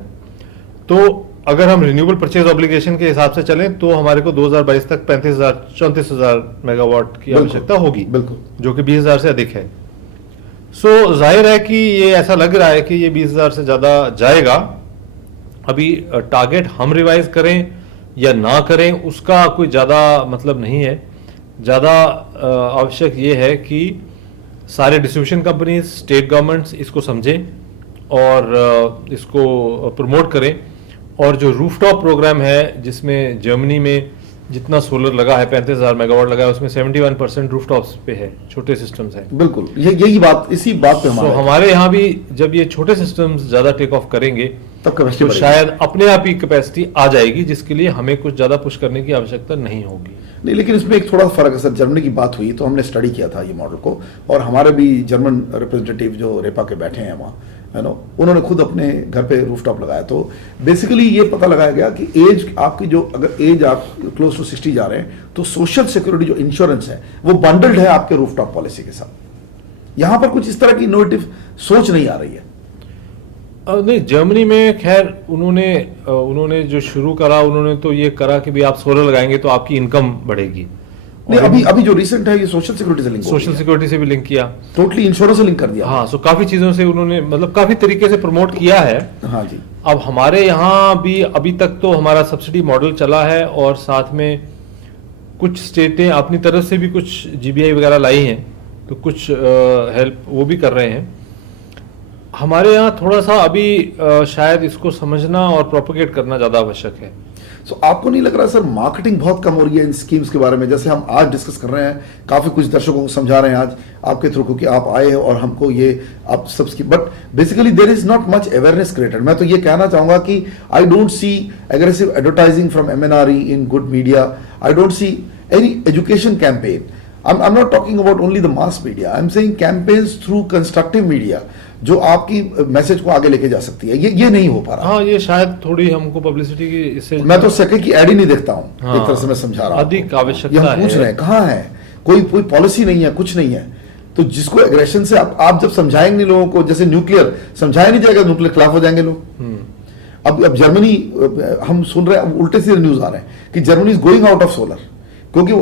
तो अगर हम रिन्यूएबल परचेज ऑब्लिगेशन के हिसाब से चलें तो हमारे को 2022 तक 34,000 मेगावाट की आवश्यकता होगी, बिल्कुल, जो कि 20,000 से अधिक है। सो जाहिर है कि ये ऐसा लग रहा है कि ये 20,000 से ज्यादा जाएगा। अभी टारगेट हम रिवाइज करें या ना करें उसका कोई ज्यादा मतलब नहीं है। ज्यादा आवश्यक ये है कि सारे डिस्ट्रीब्यूशन कंपनीज, स्टेट गवर्नमेंट्स इसको समझें और इसको प्रमोट करें। और जो रूफटॉप प्रोग्राम है, जिसमें जर्मनी में जितना सोलर लगा है, 35,000 मेगावाट लगा है, उसमें 71% रूफटॉप्स पे है, छोटे सिस्टम्स हैं। बिल्कुल, यही बात, इसी बात पे हमारे यहाँ भी जब ये छोटे सिस्टम्स ज्यादा टेक ऑफ करेंगे तब कैपेसिटी तो शायद अपने आप ही कैपेसिटी आ जाएगी, जिसके लिए हमें कुछ ज्यादा पुश करने की आवश्यकता नहीं होगी। नहीं, लेकिन इसमें एक थोड़ा फर्क है सर। जर्मनी की बात हुई तो हमने स्टडी किया था ये मॉडल को, और हमारे भी जर्मन रिप्रेजेंटेटिव जो रेपा के बैठे हैं वहाँ, है ना, उन्होंने खुद अपने घर पे रूफटॉप लगाया। तो बेसिकली ये पता लगाया गया कि एज आपकी, जो अगर एज आप क्लोज टू 60 जा रहे हैं, तो सोशल सिक्योरिटी जो इंश्योरेंस है वो बंडल्ड है आपके रूफटॉप पॉलिसी के साथ। यहां पर कुछ इस तरह की इनोवेटिव सोच नहीं आ रही है। नहीं, जर्मनी में खैर उन्होंने जो शुरू करा, उन्होंने तो ये करा कि भी आप सोलर लगाएंगे तो आपकी इनकम बढ़ेगी। नहीं, अभी जो रिसेंट है ये सोशल सिक्योरिटी से लिंक, सोशल सिक्योरिटी से भी लिंक किया, टोटली इंश्योरेंस से लिंक कर दिया। हाँ, सो काफी चीजों से उन्होंने मतलब काफी तरीके से प्रमोट किया है। हाँ जी। अब हमारे यहाँ भी अभी तक तो हमारा सब्सिडी मॉडल चला है, और साथ में कुछ स्टेटें अपनी तरफ से भी कुछ GBI वगैरह लाई हैं, तो कुछ हेल्प वो भी कर रहे हैं। हमारे यहाँ थोड़ा सा अभी शायद इसको समझना और प्रोपोगेट करना ज़्यादा आवश्यक है। सो आपको नहीं लग रहा सर मार्केटिंग बहुत कम हो रही है इन स्कीम्स के बारे में, जैसे हम आज डिस्कस कर रहे हैं, काफी कुछ दर्शकों को समझा रहे हैं आज आपके थ्रू, क्योंकि आप आए हैं और हमको ये आप सब scheme, but basically there is not much awareness created. मैं तो ये कहना चाहूंगा कि I don't see aggressive advertising from MNRE in good media, I don't see any education campaign. I'm not talking about only the mass media. I'm saying campaigns through constructive media जो आपकी message को आगे लेके जा सकती है, ये नहीं हो पा रहा। हाँ, ये शायद थोड़ी हमको पब्लिसिटी की इससे, मैं तो सेके की एड ही नहीं देखता हूँ। हाँ, एक तरह से मैं समझा रहा हूँ, अधिक आवश्यकता ये हम पूछ है। रहे हैं कहाँ है, कोई पॉलिसी नहीं है, कुछ नहीं है। तो जिसको एग्रेशन से आप जब समझाएंगे नहीं लोगों को, जैसे न्यूक्लियर समझाया नहीं जाएगा, न्यूक्लियर खिलाफ हो जाएंगे लोग। अब जर्मनी, हम सुन रहे हैं उल्टे सीधे न्यूज आ रहे हैं कि Germany is going out of solar, क्योंकि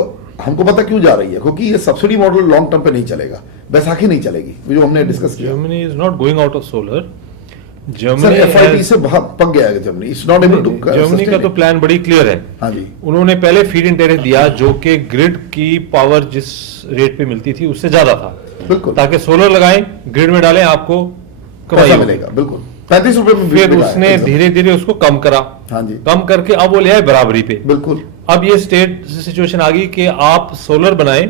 हमको पता क्यों जा रही है, क्योंकि ये सब्सिडी मॉडल लॉन्ग टर्म पे नहीं चलेगा, बैसाखी नहीं चलेगी, जो हमने डिस्कस किया। Germany is not going out of solar. Sir Germany FIT से बहुत पक गया है Germany, it's not able to. Germany का तो प्लान बड़ी क्लियर है। हाँ जी, उन्होंने पहले फीड इन टैरिफ दिया जो कि ग्रिड की पावर जिस रेट पे मिलती थी उससे ज्यादा था, बिल्कुल, ताकि सोलर लगाएं, ग्रिड में डालें, आपको कमाई पैसा होगी। मिलेगा, बिल्कुल 35 रुपए में फिर बिका है, उसने एकदम। धीरे धीरे उसको कम करा, हाँ जी, कम करके अब वो ले आए बराबरी पे। बिल्कुल, अब ये स्टेट सिचुएशन आ गई कि आप सोलर बनाएं,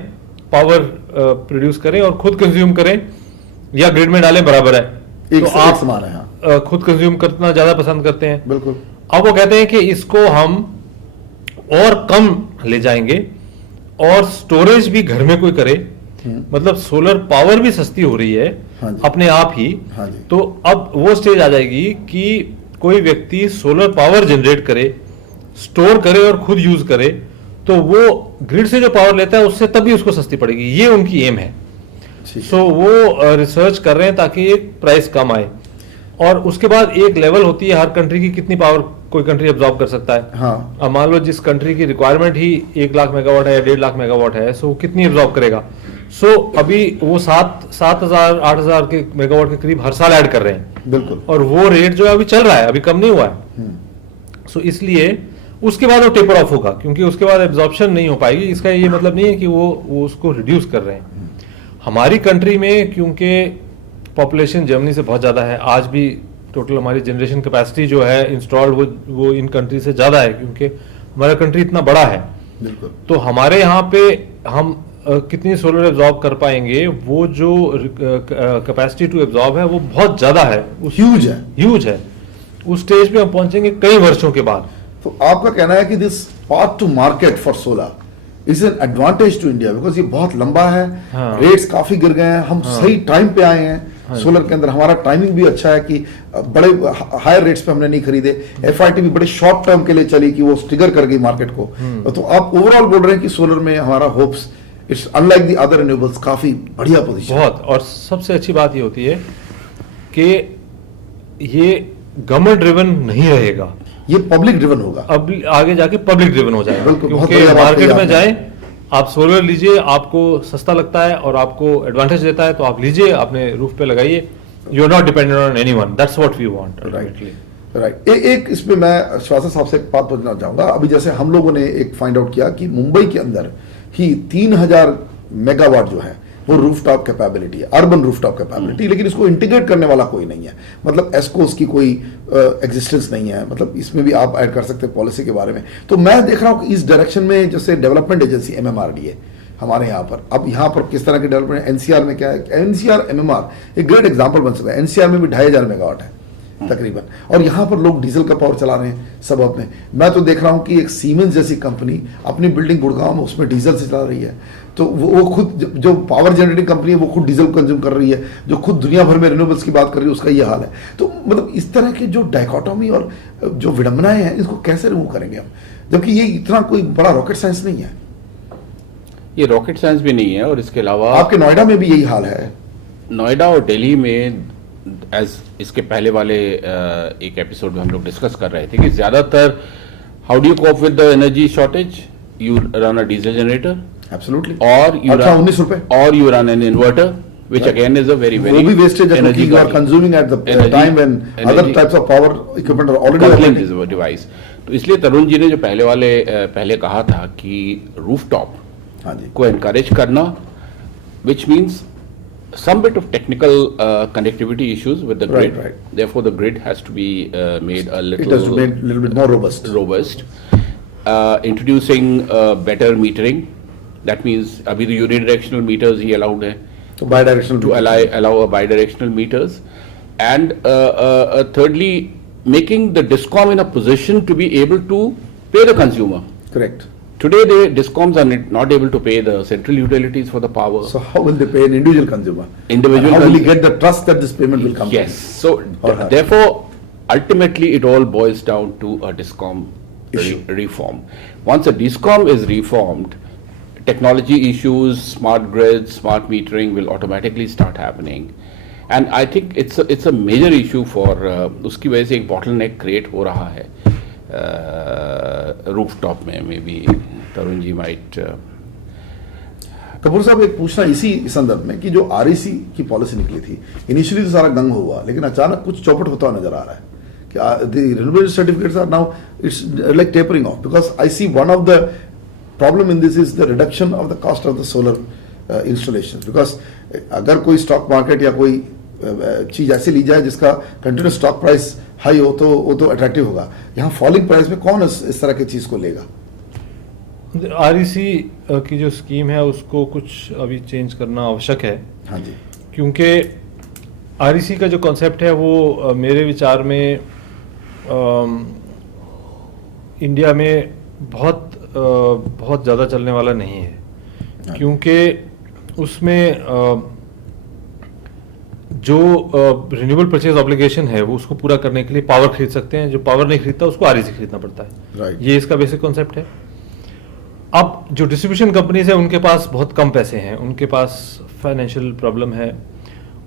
पावर प्रोड्यूस करें और खुद कंज्यूम करें या ग्रिड में डालें, बराबर है। एक तो से आप एक समान है। हाँ, खुद कंज्यूम करना ज्यादा पसंद करते हैं। बिल्कुल, अब वो कहते हैं कि इसको हम और कम ले जाएंगे और स्टोरेज भी घर में कोई करे, मतलब सोलर पावर भी सस्ती हो रही है हाँ जी, अपने आप ही। हाँ जी, तो अब वो स्टेज आ जाएगी कि कोई व्यक्ति सोलर पावर जनरेट करे, स्टोर करे और खुद यूज करे, तो वो ग्रिड से जो पावर लेता है उससे तभी उसको सस्ती पड़ेगी। ये उनकी एम है। ठीक है। सो वो रिसर्च कर रहे हैं ताकि एक प्राइस कम आए, और उसके बाद एक लेवल होती है हर कंट्री की, कितनी पावर कोई कंट्री एब्जॉर्ब कर सकता है। हाँ, अब मान लो जिस कंट्री की रिक्वायरमेंट ही 1 लाख मेगावाट है या 1.5 लाख मेगावाट है, सो कितनी एब्जॉर्ब करेगा। सो अभी वो 7,000 8,000 के मेगावाट के करीब हर साल ऐड कर रहे हैं, बिल्कुल, और वो रेट जो है अभी चल रहा है, अभी कम नहीं हुआ है। सो इसलिए उसके बाद वो टेपर ऑफ होगा, क्योंकि उसके बाद एब्जॉर्प्शन नहीं हो पाएगी। इसका ये मतलब नहीं है कि वो उसको रिड्यूस कर रहे हैं। हमारी कंट्री में क्योंकि पॉपुलेशन जर्मनी से बहुत ज़्यादा है, आज भी टोटल हमारी जनरेशन कैपेसिटी जो है इंस्टॉल्ड वो इन कंट्री से ज़्यादा है, क्योंकि हमारा कंट्री इतना बड़ा है। बिल्कुल, तो हमारे यहाँ पे हम कितनी सोलर एब्जॉर्ब कर पाएंगे, वो जो कैपेसिटी टू एब्जॉर्ब है वो बहुत ज़्यादा है, ह्यूज है। उस स्टेज पे हम पहुंचेंगे कई वर्षों के बाद। तो आपका कहना है कि this path to market for solar is an advantage to India, because ये बहुत लंबा है, हाँ, रेट्स काफी गिर गए हैं, हम सही टाइम पे आए हैं। हाँ, सोलर के अंदर हमारा टाइमिंग भी अच्छा है कि बड़े हायर रेट्स पे हमने नहीं खरीदे। FIT भी बड़े शॉर्ट टर्म के लिए चली कि वो ट्रिगर कर गई मार्केट को। तो आप ओवरऑल बोल रहे हैं कि सोलर में हमारा hopes, it's unlike the other renewables, काफी बढ़िया पोजीशन। बहुत, और सबसे अच्छी बात ये होती है कि ये गवर्नमेंट ड्रिवन नहीं रहेगा, ये पब्लिक ड्रिवन होगा। अब आगे जाके पब्लिक ड्रिवन हो जाएगा। बिल्कुल, बहुत क्योंकि बढ़िया बात मार्केट कही में आपने। जाए, आप सोलर लीजिए, आपको सस्ता लगता है और आपको एडवांटेज देता है, तो आप लीजिए, अपने रूफ पे लगाइए। You are not dependent on anyone, that's what we want ultimately. Right. एक इसमें मैं श्वासा साहब से एक बात पूछना चाहूंगा। अभी जैसे हम लोगों ने एक फाइंड आउट किया कि मुंबई के अंदर ही 3000 मेगावाट जो है वो रूफटॉप कैपेबिलिटी है, अर्बन रूफटॉप कैपेबिलिटी, लेकिन इसको इंटीग्रेट करने वाला कोई नहीं है, मतलब एस्कोस की कोई एग्जिस्टेंस नहीं है। मतलब इसमें भी आप ऐड कर सकते हैं पॉलिसी के बारे में। तो मैं देख रहा हूँ कि इस डायरेक्शन में जैसे डेवलपमेंट एजेंसी MMRDA हमारे यहाँ पर, अब यहाँ पर किस तरह की डेवलपमेंट, NCR में क्या है, NCR MMR एक ग्रेट एग्जाम्पल बन सकता है। NCR में भी 2500 मेगावाट है तकरीबन, और यहाँ पर लोग डीजल का पावर चला रहे हैं सब अपने। मैं तो देख रहा हूँ कि एक सीमेंस जैसी कंपनी अपनी बिल्डिंग गुड़गांव में उसमें डीजल से चला रही है। तो वो खुद जो पावर जनरेटिंग कंपनी है वो खुद डीजल कंज्यूम कर रही है, जो खुद दुनिया भर में रिन्यूएबल्स की बात कर रही है उसका ये हाल है। तो मतलब इस तरह की जो डायकोटोमी और जो विडंबनाएं हैं इसको कैसे रिमूव करेंगे हम, जबकि ये इतना कोई बड़ा रॉकेट साइंस नहीं है। ये रॉकेट साइंस भी नहीं है, और इसके अलावा आपके नोएडा में भी यही हाल है। नोएडा और दिल्ली में, एज इसके पहले वाले एक एपिसोड में हम लोग डिस्कस कर रहे थे कि ज्यादातर how do you cope with the energy shortage, you run a diesel generator absolutely, और यू अच्छा 19 रुपए, और you run an inverter which Right. again is a very वो भी वेस्टेज है क्योंकि you are consuming at the time when other types of power equipment are already conflict available. is a device. तो इसलिए तरुण जी ने जो पहले कहा था कि रूफटॉप हाँ जी, को एनकरेज करना, which means some bit of technical connectivity issues with the Right, grid. right. Therefore, the grid has to be made a it has to be a little bit more robust. robust. Introducing better metering, that means अभी तो unidirectional meters ही allowed है, तो bidirectional to allow a bidirectional meters, and thirdly, making the DISCOM in a position to be able to pay the consumer. Correct. Today, the DISCOMs are not able to pay the central utilities for the power. So how will they pay an individual consumer? Individual And how will he consumer. get the trust that this payment will come? Yes, so Or her. therefore, ultimately, it all boils down to a DISCOM Issue. reform. Once a DISCOM is reformed, technology issues, smart grids, smart metering will automatically start happening. And I think it's a major issue for उसकी वजह से एक bottleneck create हो रहा है rooftop में. May be Tarun ji might. Kapoor sahab, एक पूछना इसी संदर्भ में कि जो आरईसी की पॉलिसी निकली थी, इनिशियली तो सारा गंग हुआ, लेकिन अचानक कुछ चौपट होता नजर आ रहा है कि the renewable certificates are now, it's like tapering off, because I see one of the problem in this is the reduction of the cost of the solar installations, because अगर कोई स्टॉक मार्केट या कोई चीज ऐसी ली जाए जिसका continuous stock price high हो तो वो तो अट्रैक्टिव होगा. यहाँ फॉलिंग प्राइस में कौन इस तरह की चीज को लेगा? आरईसी की जो स्कीम है उसको कुछ अभी चेंज करना आवश्यक है. हाँ जी. क्योंकि आरईसी का जो कॉन्सेप्ट है वो मेरे विचार में इंडिया में बहुत ज़्यादा चलने वाला नहीं है. क्योंकि उसमें जो रिन्यूएबल परचेज ऑब्लिगेशन है वो उसको पूरा करने के लिए पावर खरीद सकते हैं. जो पावर नहीं खरीदता उसको आरईसी खरीदना पड़ता है. Right. ये इसका बेसिक कॉन्सेप्ट है. अब जो डिस्ट्रीब्यूशन कंपनीज है उनके पास बहुत कम पैसे हैं, उनके पास फाइनेंशियल प्रॉब्लम है,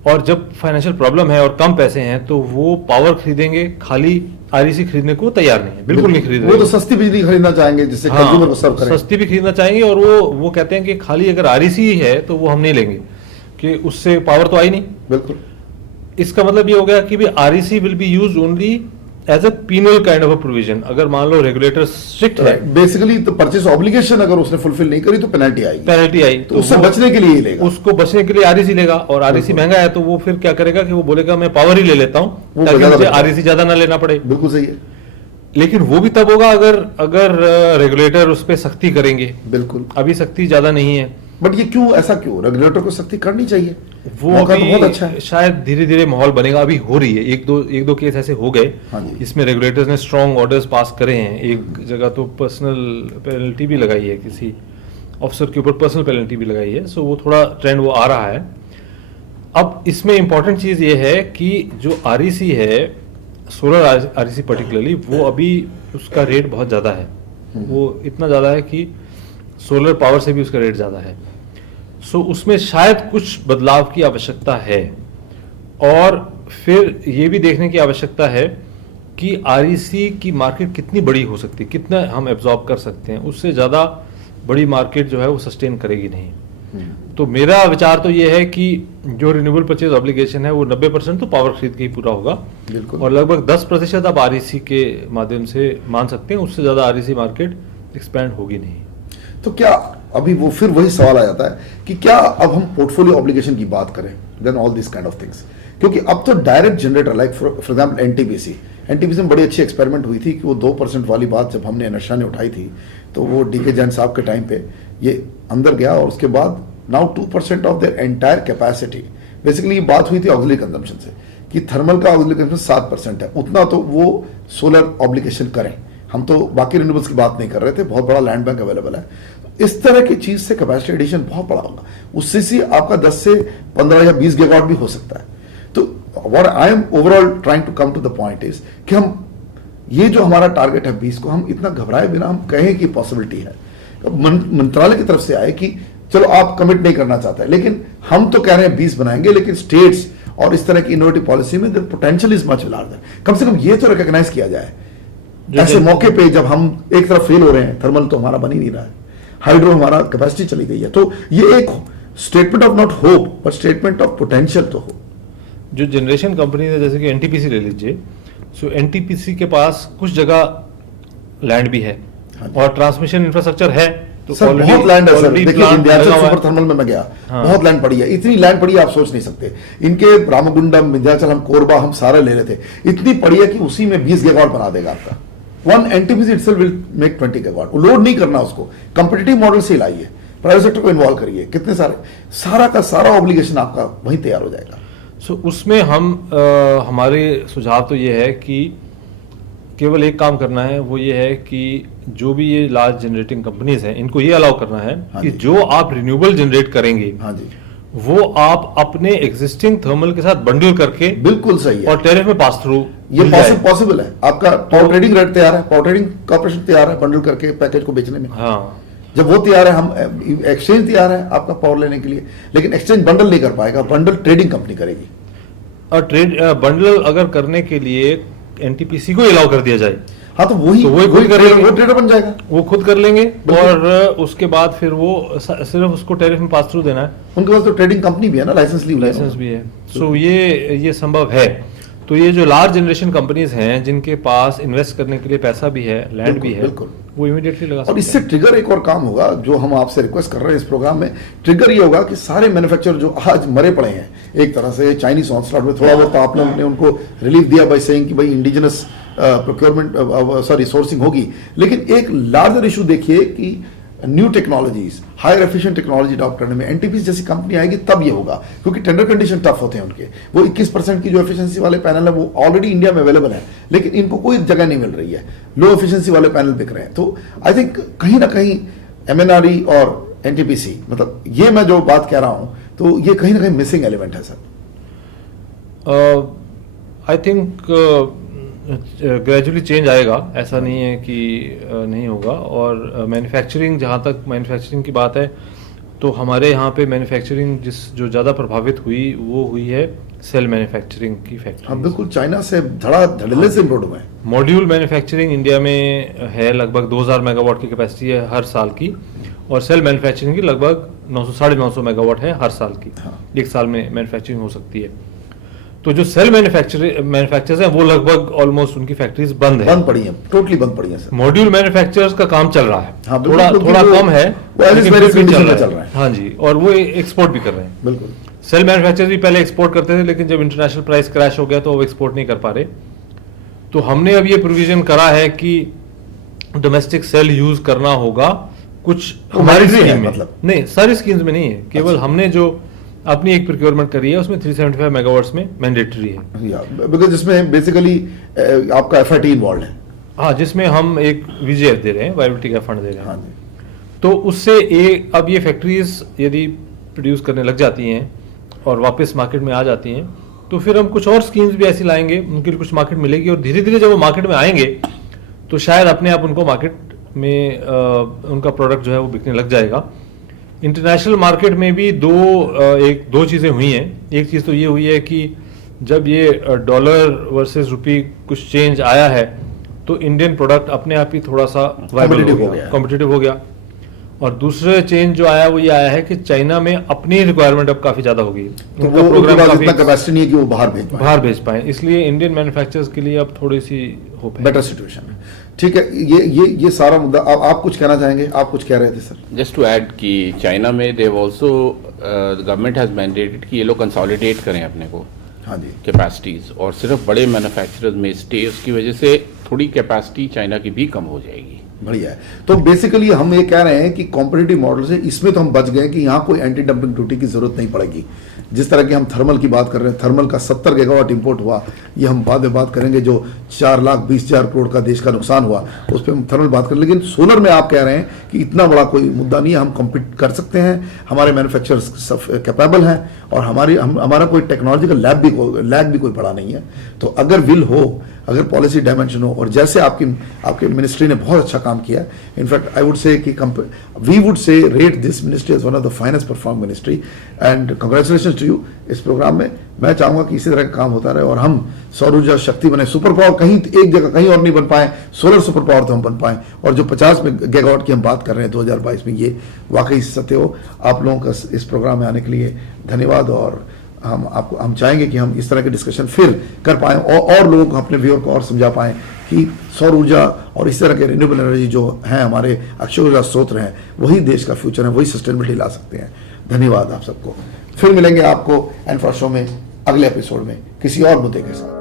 और जब फाइनेंशियल प्रॉब्लम है और कम पैसे हैं तो वो पावर खरीदेंगे, खाली आरईसी खरीदने को तैयार नहीं है, बिल्कुल नहीं खरीद वो रहे. तो सस्ती बिजली खरीदना चाहेंगे जिससे कंज्यूमर को सर्व करें. सस्ती भी खरीदना चाहेंगे, और वो कहते हैं कि खाली अगर आरईसी ही है तो वो हम नहीं लेंगे कि उससे पावर तो आई नहीं. बिल्कुल. इसका मतलब ये हो गया कि भी REC will be used only as a penal kind of a provision. अगर मान लो रेगुलेटर स्ट्रिक्ट है, बेसिकली तो परचेस ऑब्लिगेशन अगर उसने फुलफिल नहीं करी तो पेनल्टी आएगी. पेनल्टी आई तो उससे वो- बचने के लिए ही लेगा. उसको बचने के लिए आरईसी लेगा, और आरईसी महंगा है तो वो फिर क्या करेगा कि वो बोलेगा मैं पावर ही ले लेता वो हूँ ताकि ज्यादा मुझे बचेगा. आरईसी ज्यादा ना लेना पड़े. बिल्कुल सही है. लेकिन वो भी तब होगा अगर रेगुलेटर उस पर सख्ती करेंगे. बिल्कुल. अभी सख्ती ज्यादा नहीं है. बट ये क्यों, ऐसा क्यों? रेगुलेटर को सख्ती करनी चाहिए. वो मौका तो अभी बहुत अच्छा है. शायद धीरे धीरे माहौल बनेगा. अभी हो रही है, एक दो केस ऐसे हो गए. हाँ जी. इसमें रेगुलेटर्स ने स्ट्रॉन्ग ऑर्डर्स पास करे हैं. एक जगह तो पर्सनल पेनल्टी भी लगाई है, किसी ऑफिसर के ऊपर पर्सनल पेनल्टी भी लगाई है. सो वो थोड़ा ट्रेंड वो आ रहा है. अब इसमें इंपॉर्टेंट चीज ये है कि जो आरईसी है, सोलर आरईसी पर्टिकुलरली, वो अभी उसका रेट बहुत ज्यादा है. वो इतना ज्यादा है कि सोलर पावर से भी उसका रेट ज्यादा है. सो उसमें शायद कुछ बदलाव की आवश्यकता है, और फिर ये भी देखने की आवश्यकता है कि आरईसी की मार्केट कितनी बड़ी हो सकती है, कितना हम एब्जॉर्ब कर सकते हैं. उससे ज़्यादा बड़ी मार्केट जो है वो सस्टेन करेगी नहीं. तो मेरा विचार तो ये है कि जो रिन्यूएबल परचेज ऑब्लिगेशन है वो 90% तो पावर खरीद के ही पूरा होगा, बिल्कुल. और लगभग 10% आप आरईसी के माध्यम से मान सकते हैं. उससे ज़्यादा आरईसी मार्केट एक्सपैंड होगी नहीं. तो क्या अभी वो फिर वही सवाल आ जाता है कि क्या अब हम पोर्टफोलियो ऑब्लिगेशन की बात करें, then all this kind of things, क्योंकि अब तो direct generator like for example NTPC में बड़ी अच्छी एक्सपेरिमेंट हुई थी कि वो 2% वाली बात जब हमने एनर्शा ने उठाई थी तो वो डीके जैन साहब के टाइम पे ये अंदर गया, और उसके बाद now 2% of their entire capacity. Basically ये बात हुई थी ऑक्सिलरी कंजम्पशन से कि थर्मल का ऑक्सिलरी कंजम्पशन 7% है, उतना तो वो सोलर ऑब्लिगेशन करें. हम तो बाकी रिन्यूएबल्स की बात नहीं कर रहे थे. बहुत बड़ा लैंड बैंक अवेलेबल है. इस तरह की चीज से कैपेसिटी एडिशन बहुत बड़ा होगा. उससे से आपका 10 से 15 या 20 गीगावाट भी हो सकता है. तो what I am overall trying to come to the point is कि हम ये जो हमारा टारगेट है 20 को, हम इतना घबराए बिना हम कहें कि पॉसिबिलिटी है. मंत्रालय की तरफ से आए कि चलो आप कमिट नहीं करना चाहते, लेकिन हम तो कह रहे हैं 20 बनाएंगे, लेकिन स्टेट्स और इस तरह की इनोवेटिव पॉलिसी में the potential is much larger. कम से कम ये तो रिकॉग्नाइज किया जाए. ऐसे मौके पे जब हम एक तरफ फेल हो रहे हैं, थर्मल तो हमारा बन ही नहीं रहा है, हाइड्रो हमारा कैपेसिटी चली गई है, तो ये एक statement of not hope but statement of potential तो हो. जो जनरेशन कंपनी है जैसे कि एनटीपीसी ले लीजिए. सो एनटीपीसी के पास कुछ जगह लैंड भी है और ट्रांसमिशन इंफ्रास्ट्रक्चर है. तो सर already- बहुत लैंड है सर. already देखिए plant विंध्याचल लगा हुआ है. सुपर थर्मल में मैं गया, हाँ. बहुत लैंड पड़ी है. इतनी लैंड पड़ी है आप सोच नहीं सकते. इनके रामगुंडम, विंध्याचल, हम कोरबा हम सारा ले रहे थे. इतनी पड़ी है कि उसी में 20 गीगावाट बना देगा आपका. One NTPC itself will make 20 gigawatt. Load नहीं करना उसको, कंपिटिटिव मॉडल से लाइए, प्राइवेट सेक्टर को इन्वॉल्व करिए, कितने सारा का सारा ऑब्लिगेशन आपका वहीं तैयार हो जाएगा। सो उसमें हम हमारे सुझाव तो ये है कि केवल एक काम करना है, वो ये है कि जो भी ये लार्ज जनरेटिंग कंपनीज हैं इनको ये अलाउ करना है हाँ कि जी। जो आप रिन्यूएबल जनरेट करेंगे हाँ जी, वो आप अपने एग्जिस्टिंग थर्मल के साथ बंडल करके बिल्कुल सही है। और टैरिफ में पास थ्रू ये पॉसिबल है। आपका पावर ट्रेडिंग रेट तैयार है, पावर ट्रेडिंग कॉर्पोरेशन तैयार है बंडल करके पैकेज को बेचने में। हाँ, जब वो तैयार है, हम एक्सचेंज तैयार है आपका पावर लेने के लिए, लेकिन एक्सचेंज बंडल नहीं कर पाएगा, बंडल ट्रेडिंग कंपनी करेगी। और ट्रेड बंडल अगर करने के लिए एनटीपीसी को अलाउ कर दिया जाए हाँ, तो वही खुद करेंगे, वो ट्रेडर बन जाएगा, वो खुद कर लेंगे और उसके बाद फिर वो सिर्फ उसको टैरिफ में पास थ्रू देना है। उनके पास तो ट्रेडिंग कंपनी भी है ना, लाइसेंस भी है। सो ये संभव है। तो ये जो लार्ज जनरेशन कंपनीज हैं जिनके पास इन्वेस्ट करने के लिए पैसा भी है, लैंड भी है, बिल्कुल। वो इमीडिएटली लगा सकते और इससे ट्रिगर एक और काम होगा जो हम आपसे रिक्वेस्ट कर रहे हैं इस प्रोग्राम में। ट्रिगर ये होगा कि सारे मैन्युफैक्चरर जो आज मरे पड़े हैं एक तरह से चाइनीज ऑनस्लॉट में, थोड़ा बहुत आप लोगों ने उनको रिलीफ दिया बाय सेइंग कि भाई इंडिजिनस प्रोक्योरमेंट सोर्सिंग होगी, लेकिन एक लार्जर इशू देखिए कि new technologies, higher efficient technology adopt करने में एनटीपीसी जैसी कंपनी आएगी तब ये होगा, क्योंकि टेंडर कंडीशन टफ होते हैं उनके। वो 21% की जो एफिशिएंसी वाले पैनल है वो ऑलरेडी इंडिया में अवेलेबल है, लेकिन इनको कोई जगह नहीं मिल रही है, लो एफिशिएंसी वाले पैनल बिक रहे हैं। तो आई थिंक कहीं ना कहीं एमएनआरई और एनटीपीसी, मतलब ये मैं जो बात कह रहा हूं, तो ये कहीं ना कहीं मिसिंग एलिमेंट है sir. I think gradually change आएगा, ऐसा नहीं है कि नहीं होगा। और मैन्युफैक्चरिंग, जहाँ तक मैन्युफैक्चरिंग की बात है, तो हमारे यहाँ पे मैन्युफैक्चरिंग जो ज़्यादा प्रभावित हुई वो हुई है सेल मैन्युफैक्चरिंग की फैक्ट्री। हाँ बिल्कुल, चाइना से धड़ल्ले से इम्पोर्ट हुए हैं। मॉड्यूल मैन्युफैक्चरिंग इंडिया में है, लगभग 2000 मेगावाट की कैपेसिटी है हर साल की, और सेल मैन्युफैक्चरिंग की लगभग 900-950 मेगावाट है हर साल की। एक साल में मैन्युफैक्चरिंग हो सकती है। तो जो सेल मैन्युफैक्चरर्स हैं वो लगभग ऑलमोस्ट उनकी फैक्ट्रीज बंद पड़ी हैं, टोटली बंद पड़ी हैं सर। मॉड्यूल मैन्युफैक्चरर्स का काम चल रहा है, हाँ, थोड़ा कम है, लेकिन चल रहा है। हाँ जी, और वो एक्सपोर्ट भी कर रहे हैं। बिल्कुल, सेल मैन्युफैक्चरर्स भी पहले एक्सपोर्ट करते थे, लेकिन जब इंटरनेशनल प्राइस क्रैश हो गया तो वो एक्सपोर्ट नहीं कर पा रहे। तो हमने अब ये प्रोविजन करा है कि डोमेस्टिक सेल यूज करना होगा कुछ हमारी स्कीम में, मतलब नहीं सारी स्कीम्स में नहीं है, केवल हमने जो अपनी एक प्रोक्योरमेंट करी है उसमें 375 मेगावाट्स में मैंडेटरी है, बिकॉज जिसमें बेसिकली आपका एफआईटी इन्वॉल्व है। हाँ, जिसमें हम एक वीजीएफ दे रहे हैं, वायबिलिटी का फंड दे रहे हैं। हाँ जी। तो उससे अब ये फैक्ट्रीज यदि प्रोड्यूस करने लग जाती हैं और वापस मार्केट में आ जाती हैं, तो फिर हम कुछ और स्कीम्स भी ऐसी लाएंगे, उनके लिए कुछ मार्केट मिलेगी, और धीरे धीरे जब वो मार्केट में आएंगे तो शायद अपने आप उनको मार्केट में उनका प्रोडक्ट जो है वो बिकने लग जाएगा। इंटरनेशनल मार्केट में भी दो चीज़ें हुई हैं। एक चीज़ तो ये हुई है कि जब ये डॉलर वर्सेस रुपी कुछ चेंज आया है तो इंडियन प्रोडक्ट अपने आप ही थोड़ा सा कॉम्पिटिटिव हो गया। और दूसरे चेंज जो आया वो ये आया है कि चाइना में अपनी रिक्वायरमेंट अब काफ़ी ज़्यादा हो गई, तो वो प्रोग्राम काफी कैपेसिटी नहीं है कि वो बाहर भेज पाए, इसलिए इंडियन मैन्युफैक्चरर्स के लिए अब थोड़ी सी होप है, बेटर सिचुएशन है। ठीक है, ये सारा मुद्दा। आप कुछ कहना चाहेंगे? आप कुछ कह रहे थे सर। जस्ट टू ऐड कि चाइना में देव ऑल्सो गवर्नमेंट हैज मैंडेटेड कि ये लोग कंसोलिडेट करें अपने को, हाँ जी, कैपेसिटीज, और सिर्फ बड़े मैन्युफैक्चरर्स में स्टे, उसकी वजह से थोड़ी कैपेसिटी चाइना की भी कम हो जाएगी। बढ़िया है। तो बेसिकली हम ये कह रहे हैं कि कॉम्पिटिटिव मॉडल से इसमें तो हम बच गए कि यहाँ कोई एंटी डंपिंग ड्यूटी की जरूरत नहीं पड़ेगी। जिस तरह की हम थर्मल की बात कर रहे हैं, थर्मल का 70 गीगावाट इंपोर्ट हुआ, ये हम बाद में बात करेंगे। जो 4,20,000 करोड़ का देश का नुकसान हुआ उस पर हम थर्मल बात करें, लेकिन सोलर में आप कह रहे हैं कि इतना बड़ा कोई मुद्दा नहीं है, हम कम्पीट कर सकते हैं, हमारे मैन्युफैक्चरर्स कैपेबल हैं, और हमारा कोई टेक्नोलॉजिकल लैब भी कोई बड़ा नहीं है। तो अगर विल हो, अगर पॉलिसी डायमेंशन हो, और जैसे आपके मिनिस्ट्री ने बहुत अच्छा काम किया, इनफैक्ट आई वुड से कि we would say rate this ministry as one of the finest perform ministry, and congratulations to you. इस प्रोग्राम में मैं चाहूंगा कि इसी तरह का काम होता रहे और हम सौर ऊर्जा शक्ति बने, सुपर पावर कहीं एक जगह कहीं और नहीं बन पाए, सोलर सुपर पावर तो हम बन पाए। और जो 50 गीगावाट की हम बात कर रहे हैं 2022 में, ये वाकई सत्य हो। आप लोगों का इस प्रोग्राम में आने के लिए धन्यवाद, और हम चाहेंगे कि हम इस तरह के डिस्कशन फिर कर पाएं और लोगों को, अपने व्यूअर को और समझा पाएं कि सौर ऊर्जा और इस तरह के रिन्यूएबल एनर्जी जो हैं, हमारे अक्षय ऊर्जा स्रोत हैं, वही देश का फ्यूचर है, वही सस्टेनेबिलिटी ला सकते हैं। धन्यवाद आप सबको। फिर मिलेंगे आपको एनफ्रा शो में अगले एपिसोड में किसी और मुद्दे के साथ।